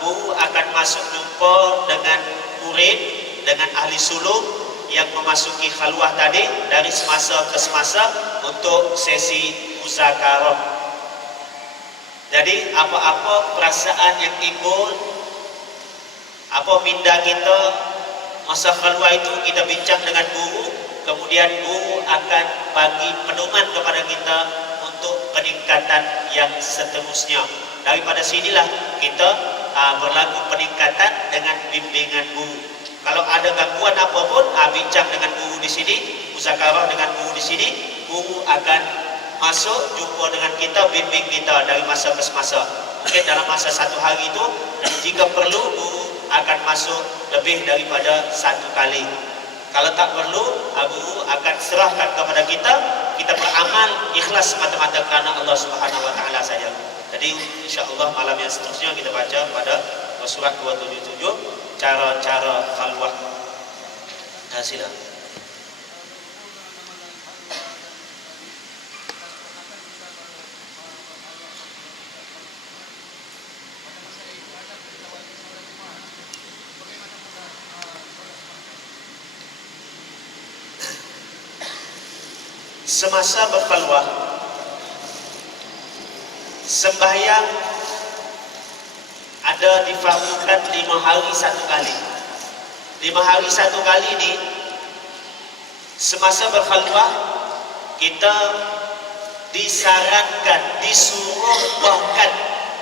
guru akan masuk jumpa dengan murid, dengan ahli suluk yang memasuki khalwah tadi dari semasa ke semasa untuk sesi muzakarah. Jadi apa-apa perasaan yang timbul, apa minda kita masa khalwah itu kita bincang dengan guru, kemudian guru akan bagi pedoman kepada kita untuk peningkatan yang seterusnya. Daripada sinilah kita berlaku peningkatan dengan bimbingan guru. Kalau ada gangguan apapun, bincang dengan guru di sini, muzakarah dengan guru di sini, guru akan masuk jumpa dengan kita, bimbing kita dari masa ke semasa. Mungkin dalam masa satu hari itu, jika perlu guru akan masuk lebih daripada satu kali. Kalau tak perlu, guru akan serahkan kepada kita, kita beramal ikhlas semata-mata kerana Allah Subhanahu Wa Taala saja. Jadi insya-Allah malam yang seterusnya kita baca pada surat 277 cara-cara khalwah. Silakan. Semasa berkhalwah, sembahyang ada difardukan 5 hari 1 kali. 5 hari 1 kali ini semasa berkhalwah kita disarankan, disuruh, bahkan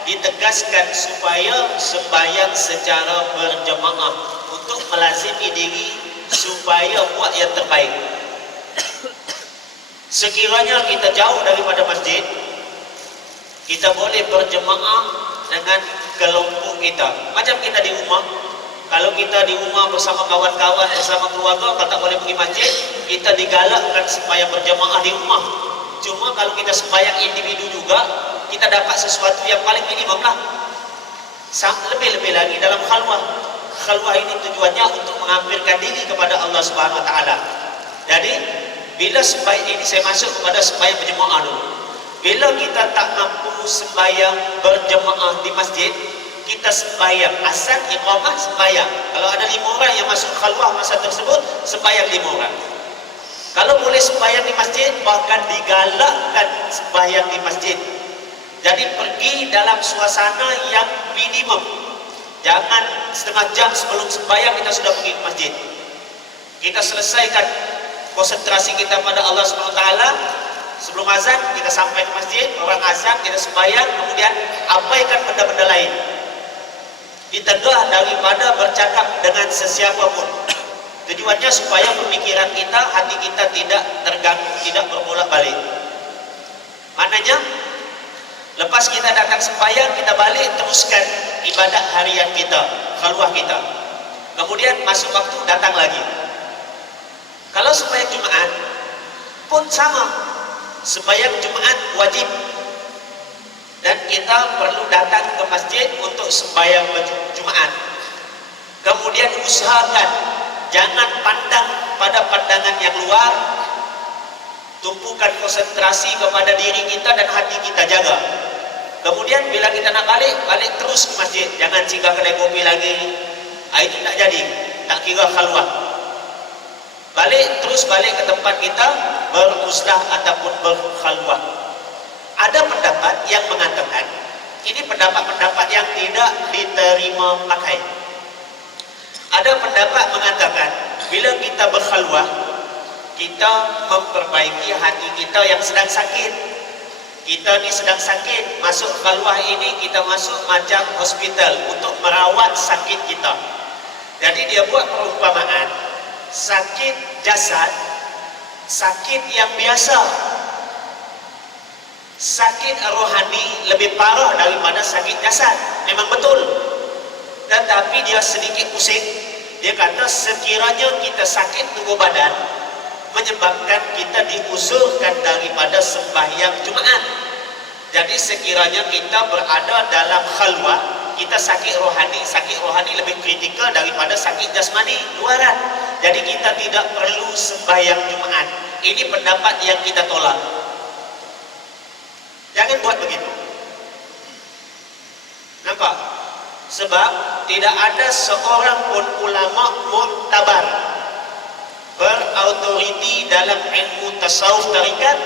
ditegaskan supaya sembahyang secara berjemaah untuk melazimi diri supaya buat yang terbaik. Sekiranya kita jauh daripada masjid, kita boleh berjemaah dengan kelompok kita. Macam kita di rumah, kalau kita di rumah bersama kawan-kawan, bersama keluarga, kalau tak boleh pergi masjid, kita digalakkan supaya berjemaah di rumah. Cuma kalau kita sembahyang individu juga, kita dapat sesuatu yang paling minimum lah. Lebih-lebih lagi dalam khalwah. Khalwah ini tujuannya untuk menghampirkan diri kepada Allah Subhanahu Wa Taala. Jadi bila sembahyang ini saya masuk kepada sembahyang berjemaah dulu. Bila kita tak mampu sembahyang berjemaah di masjid, kita sembahyang asal iqamah sembahyang. Kalau ada 5 orang yang masuk khalwah masa tersebut, sembahyang 5 orang. Kalau boleh sembahyang di masjid, bahkan digalakkan sembahyang di masjid. Jadi pergi dalam suasana yang minimum. Jangan setengah jam sebelum sembahyang kita sudah pergi ke masjid. Kita selesaikan konsentrasi kita pada Allah SWT. Sebelum azan kita sampai ke masjid, orang azan kita sembahyang, kemudian abaikan benda-benda lain. Ditegah daripada bercakap dengan sesiapa pun. Tujuannya supaya pemikiran kita, hati kita tidak terganggu, tidak berbolak-balik. Maknanya lepas kita datang sembahyang, kita balik teruskan ibadat harian kita, khalwah kita. Kemudian masuk waktu datang lagi. Kalau sembahyang Jumat pun sama, sembahyang Jumat wajib dan kita perlu datang ke masjid untuk sembahyang Jumat. Kemudian usahakan jangan pandang pada pandangan yang luar, tumpukan konsentrasi kepada diri kita dan hati kita jaga. Kemudian bila kita nak balik terus ke masjid, jangan singgah kedai kopi lagi. Itu tak jadi, tak kira khalwah. Balik ke tempat kita bermuslah ataupun berkhalwah. Ada pendapat yang mengatakan ini pendapat-pendapat yang tidak diterima pakai. Ada pendapat mengatakan bila kita berkhalwah, kita memperbaiki hati kita yang sedang sakit. Kita ni sedang sakit, masuk khalwah ini kita masuk macam hospital untuk merawat sakit kita. Jadi dia buat perumpamaan sakit jasad, sakit yang biasa. Sakit rohani lebih parah daripada sakit jasad. Memang betul. Tetapi dia sedikit pusing. Dia kata sekiranya kita sakit tubuh badan menyebabkan kita diusulkan daripada sembahyang Jumaat. Jadi sekiranya kita berada dalam khalwah, kita sakit rohani lebih kritikal daripada sakit jasmani luaran. Jadi kita tidak perlu sembahyang Jumaat. Ini pendapat yang kita tolak. Jangan buat begitu. Nampak? Sebab tidak ada seorang pun ulama muktabar berautoriti dalam ilmu tasawuf tarikat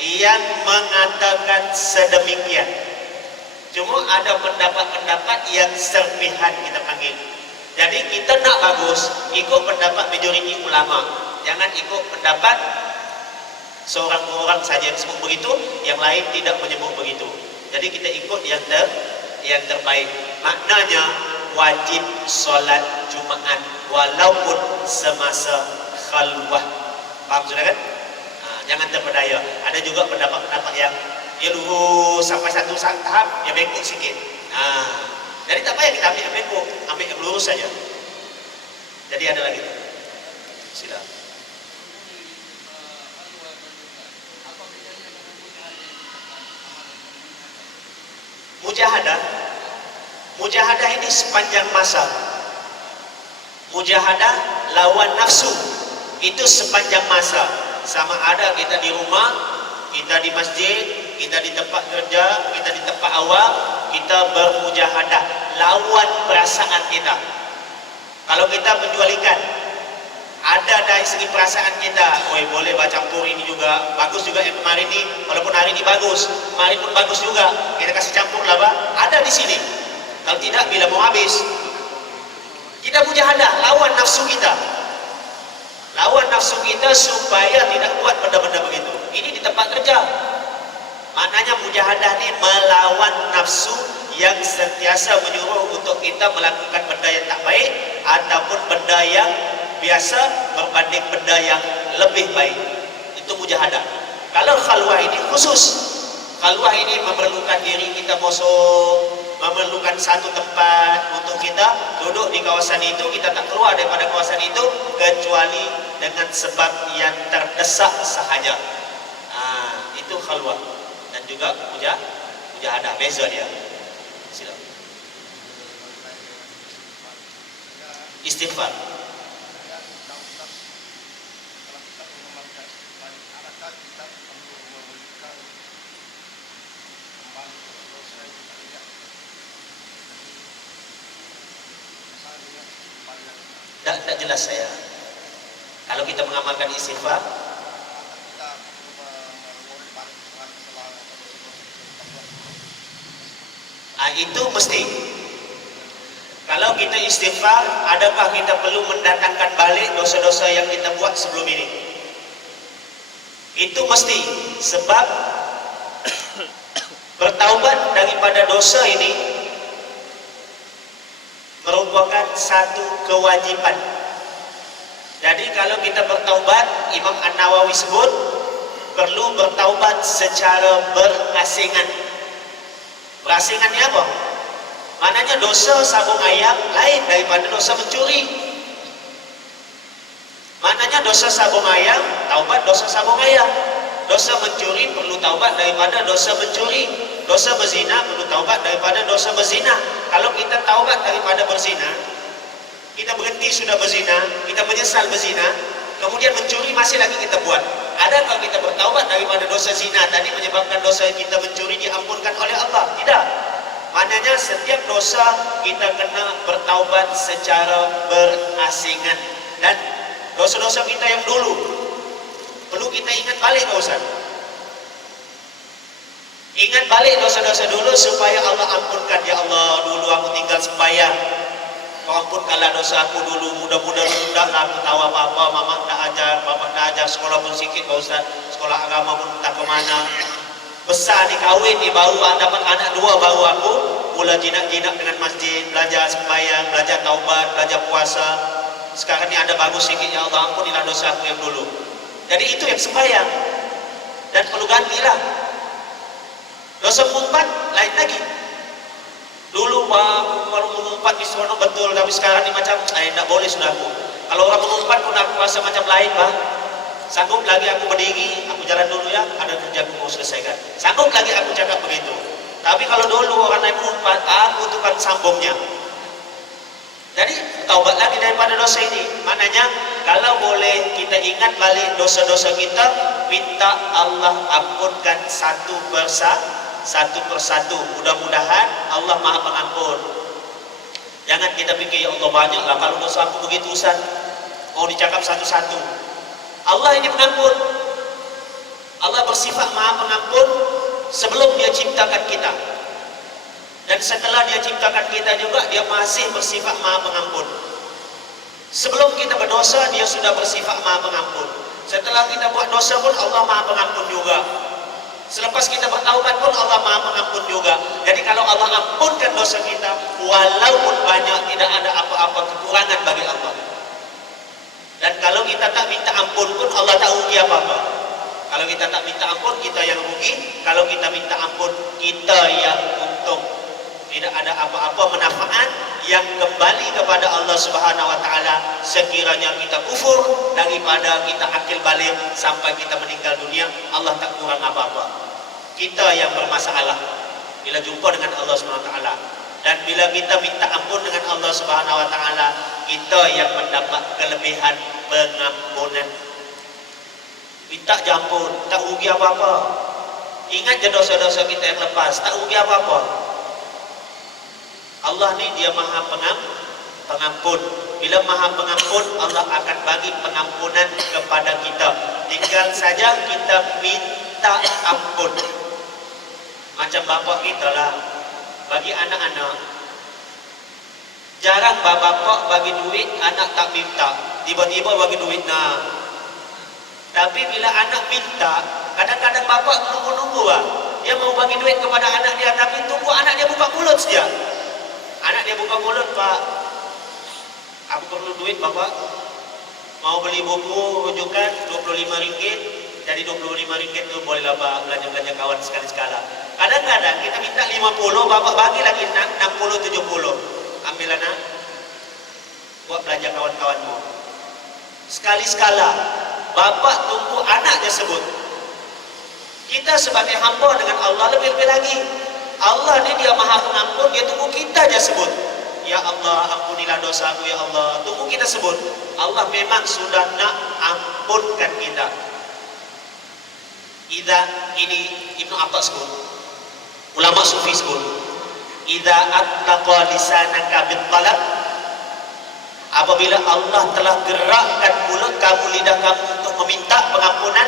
yang mengatakan sedemikian. Cuma ada pendapat-pendapat yang serpihan kita panggil. Jadi kita nak bagus, ikut pendapat majoriti ulama. Jangan ikut pendapat seorang orang saja yang sebut begitu, yang lain tidak menyebut begitu. Jadi kita ikut yang terbaik. Maknanya wajib solat Jumaat walaupun semasa khalwah. Faham sudah kan? Jangan terpedaya. Ada juga pendapat-pendapat yang dia lurus sampai satu tahap, dia bengkok sikit. Jadi tak payah kita ambil bengkok, ambil yang lurus saja. Jadi ada lagi. Sila. Mujahadah ini sepanjang masa. Mujahadah lawan nafsu itu sepanjang masa. Sama ada kita di rumah, kita di masjid, kita di tempat kerja, kita di tempat awam, kita bermujahadah lawan perasaan kita. Kalau kita menjual ikan, ada dari segi perasaan kita, boleh campur ini juga, bagus juga yang kemarin ini, walaupun hari ini bagus, kemarin pun bagus juga, kita kasih campur lah, ada di sini. Kalau tidak, bila mau habis, kita mujahadah lawan nafsu kita. Lawan nafsu kita supaya tidak buat benda-benda begitu. Ini di tempat kerja. Maknanya mujahadah ini melawan nafsu yang sentiasa menyuruh untuk kita melakukan benda yang tak baik ataupun benda yang biasa berbanding benda yang lebih baik. Itu mujahadah. Kalau khalwah ini khusus. Khalwah ini memerlukan diri kita kosong, memerlukan satu tempat untuk kita duduk di kawasan itu, kita tak keluar daripada kawasan itu kecuali dengan sebab yang terdesak sahaja. Itu khalwah dan juga mujahadah, beza dia. Silakan. Istighfar. Tak jelas saya. Kalau kita mengamalkan istighfar, itu mesti. Kalau kita istighfar, adakah kita perlu mendatangkan balik dosa-dosa yang kita buat sebelum ini? Itu mesti. Sebab bertaubat daripada dosa ini merupakan satu kewajiban. Jadi kalau kita bertaubat, Imam An-Nawawi sebut perlu bertaubat secara berasingan. Berasingan ni apa? Maknanya dosa sabung ayam lain daripada dosa mencuri. Maknanya dosa sabung ayam, taubat dosa sabung ayam. Dosa mencuri perlu taubat daripada dosa mencuri. Dosa berzina perlu taubat daripada dosa berzina. Kalau kita taubat daripada berzina, kita berhenti sudah berzina, kita menyesal berzina, kemudian mencuri masih lagi kita buat. Adakah kita bertaubat daripada dosa zina tadi menyebabkan dosa kita mencuri diampunkan oleh Allah? Tidak. Maknanya setiap dosa kita kena bertaubat secara berasingan. Dan dosa-dosa kita yang dulu perlu kita ingat balik, Pak Ustaz. Ingat balik dosa-dosa dulu supaya Allah ampunkan. Ya Allah, dulu aku tinggal sembahyang, Kau ampunkanlah dosa aku dulu. Mudah-mudahan aku tahu apa-apa. Mama tak ajar, bapak tak ajar. Sekolah pun sikit Pak Ustaz. Sekolah agama pun tak kemana. Besar di kahwin, di baru dapat anak 2 baru aku mula jinak-jinak dengan masjid, belajar sembahyang, belajar taubat, belajar puasa. Sekarang ni ada bagus sikit. Ya Allah, ampunilah dosa aku yang dulu. Jadi itu yang sembahyang. Dan perlu gantilah. Dosa mengumpat lain lagi. Dulu baru mengumpat di sana betul, tapi sekarang ni macam tak boleh sudah aku. Kalau orang mengumpat pun aku rasa macam lain, bah. Sanggup lagi aku berdiri, aku jalan dulu ya, ada kerja aku mau selesaikan. Sanggup lagi aku cakap begitu. Tapi kalau dulu orang lain mengumpat, aku tukang sambungnya. Jadi taubat lagi daripada dosa ini. Maknanya kalau boleh kita ingat balik dosa-dosa kita, minta Allah ampunkan satu persatu. Mudah-mudahan Allah Maha Pengampun. Jangan kita fikir, ya Allah banyaklah kalau dosa aku begitu Ustaz, mau dicakap satu-satu. Allah ini pengampun. Allah bersifat Maha Pengampun sebelum Dia ciptakan kita. Dan setelah Dia ciptakan kita juga, Dia masih bersifat Maha Pengampun. Sebelum kita berdosa, Dia sudah bersifat Maha Pengampun. Setelah kita buat dosa pun Allah Maha Pengampun juga. Selepas kita bertaubat pun Allah Maha Pengampun juga. Jadi kalau Allah ampunkan dosa kita, walaupun banyak, tidak ada apa-apa kekurangan bagi Allah. Dan kalau kita tak minta ampun pun Allah tak rugi apa-apa. Kalau kita tak minta ampun, kita yang rugi. Kalau kita minta ampun, kita yang untung. Tidak ada apa-apa manfaat yang kembali kepada Allah Subhanahu wa taala sekiranya kita kufur, daripada kita akil balik sampai kita meninggal dunia. Allah tak kurang apa-apa. Kita yang bermasalah bila jumpa dengan Allah Subhanahu wa taala. Dan bila kita minta ampun dengan Allah Subhanahu wa taala, kita yang mendapat kelebihan pengampunan. Minta ampun, tak rugi apa-apa. Ingat je dosa-dosa kita yang lepas, tak rugi apa-apa. Allah ni Dia Maha Pengampun. Bila Maha Pengampun, Allah akan bagi pengampunan kepada kita. Tinggal saja kita minta ampun. Macam bapak kita lah, bagi anak-anak, jarang bapak bagi duit, anak tak minta. Tiba-tiba bagi duit, nah. Tapi bila anak minta, kadang-kadang bapak menunggu-nunggu lah. Dia mau bagi duit kepada anak dia, tapi tunggu anak dia buka mulut saja. Anak dia buka mulut, Pak, aku perlu duit bapak, mau beli buku rujukan RM25, jadi RM25 tu bolehlah Pak belanja-belanja kawan sekali-sekala. Kadang-kadang kita minta 50, bapak bagi lagi 60-70. Ambil anak, buat belanja kawan-kawanmu. Sekali-sekala, bapak tunggu anak dia sebut. Kita sebagai hamba dengan Allah lebih-lebih lagi. Allah ni Dia Maha Pengampun, Dia tunggu kita aja sebut. Ya Allah, ampunilah dosaku ya Allah. Tunggu kita sebut. Allah memang sudah nak ampunkan kita. Ini Ibnu Abbas sebut, ulama sufi sebut, idza atlaqa lisanaka bit talab, apabila Allah telah gerakkan mulut kamu, lidah kamu untuk meminta pengampunan,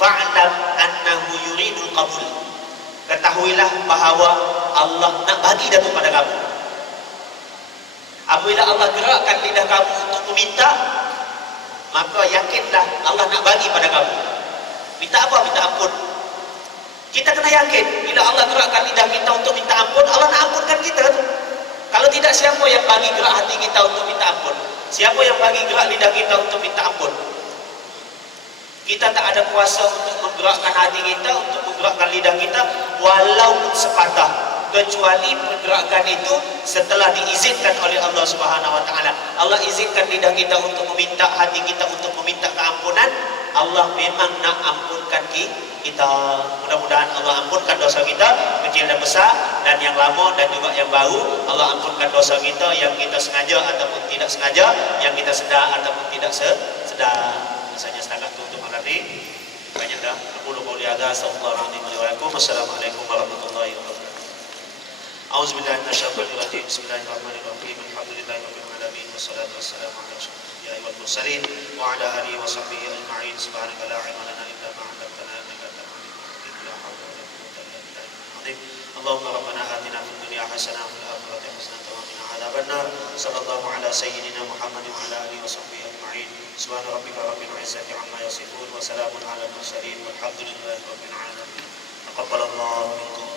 fa'lam annahu yuridul qabul, ketahuilah bahawa Allah nak bagi dah tu pada kamu. Apabila Allah gerakkan lidah kamu untuk meminta, maka yakinlah Allah nak bagi pada kamu. Minta apa? Minta ampun. Kita kena yakin, bila Allah gerakkan lidah kita untuk minta ampun, Allah nak ampunkan kita tu. Kalau tidak, siapa yang bagi gerak hati kita untuk minta ampun? Siapa yang bagi gerak lidah kita untuk minta ampun? Kita tak ada kuasa untuk menggerakkan hati kita, untuk menggerakkan lidah kita, walaupun sepatah. Kecuali pergerakan itu setelah diizinkan oleh Allah Subhanahu wa taala. Allah izinkan lidah kita untuk meminta, hati kita untuk meminta keampunan. Allah memang nak ampunkan kita. Mudah-mudahan Allah ampunkan dosa kita, kecil dan besar, dan yang lama dan juga yang baru. Allah ampunkan dosa kita yang kita sengaja ataupun tidak sengaja, yang kita sedar ataupun tidak sedar. Misalnya setakat itu untuk malam ini. Banyak dah. Aku lupa lihat. Assalamualaikum warahmatullahi wabarakatuh. Auzubillahi minasyaitonir rajim. Bismillahirrahmanirrahim. Alhamdulillahirabbil alamin wassalatu wassalamu ala asyrofil anbiya'i wal mursalin wa ala alihi wa sahbihi ajma'in. Subhanaka la ilma lana illa ma 'allamtana innaka antal alimul hakim. La haula wa la quwwata illa billah. Allahumma rabbana atina fid dunya hasanah wa fil akhirati hasanah wa qina adzabannar. Sallallahu ala sayyidina Muhammad wa ala alihi washabbihi ajma'in. Subhana rabbika rabbil izzati amma yasifun wa salamun ala al mursalin walhamdulillahi rabbil alamin. Taqabbalallahu minkum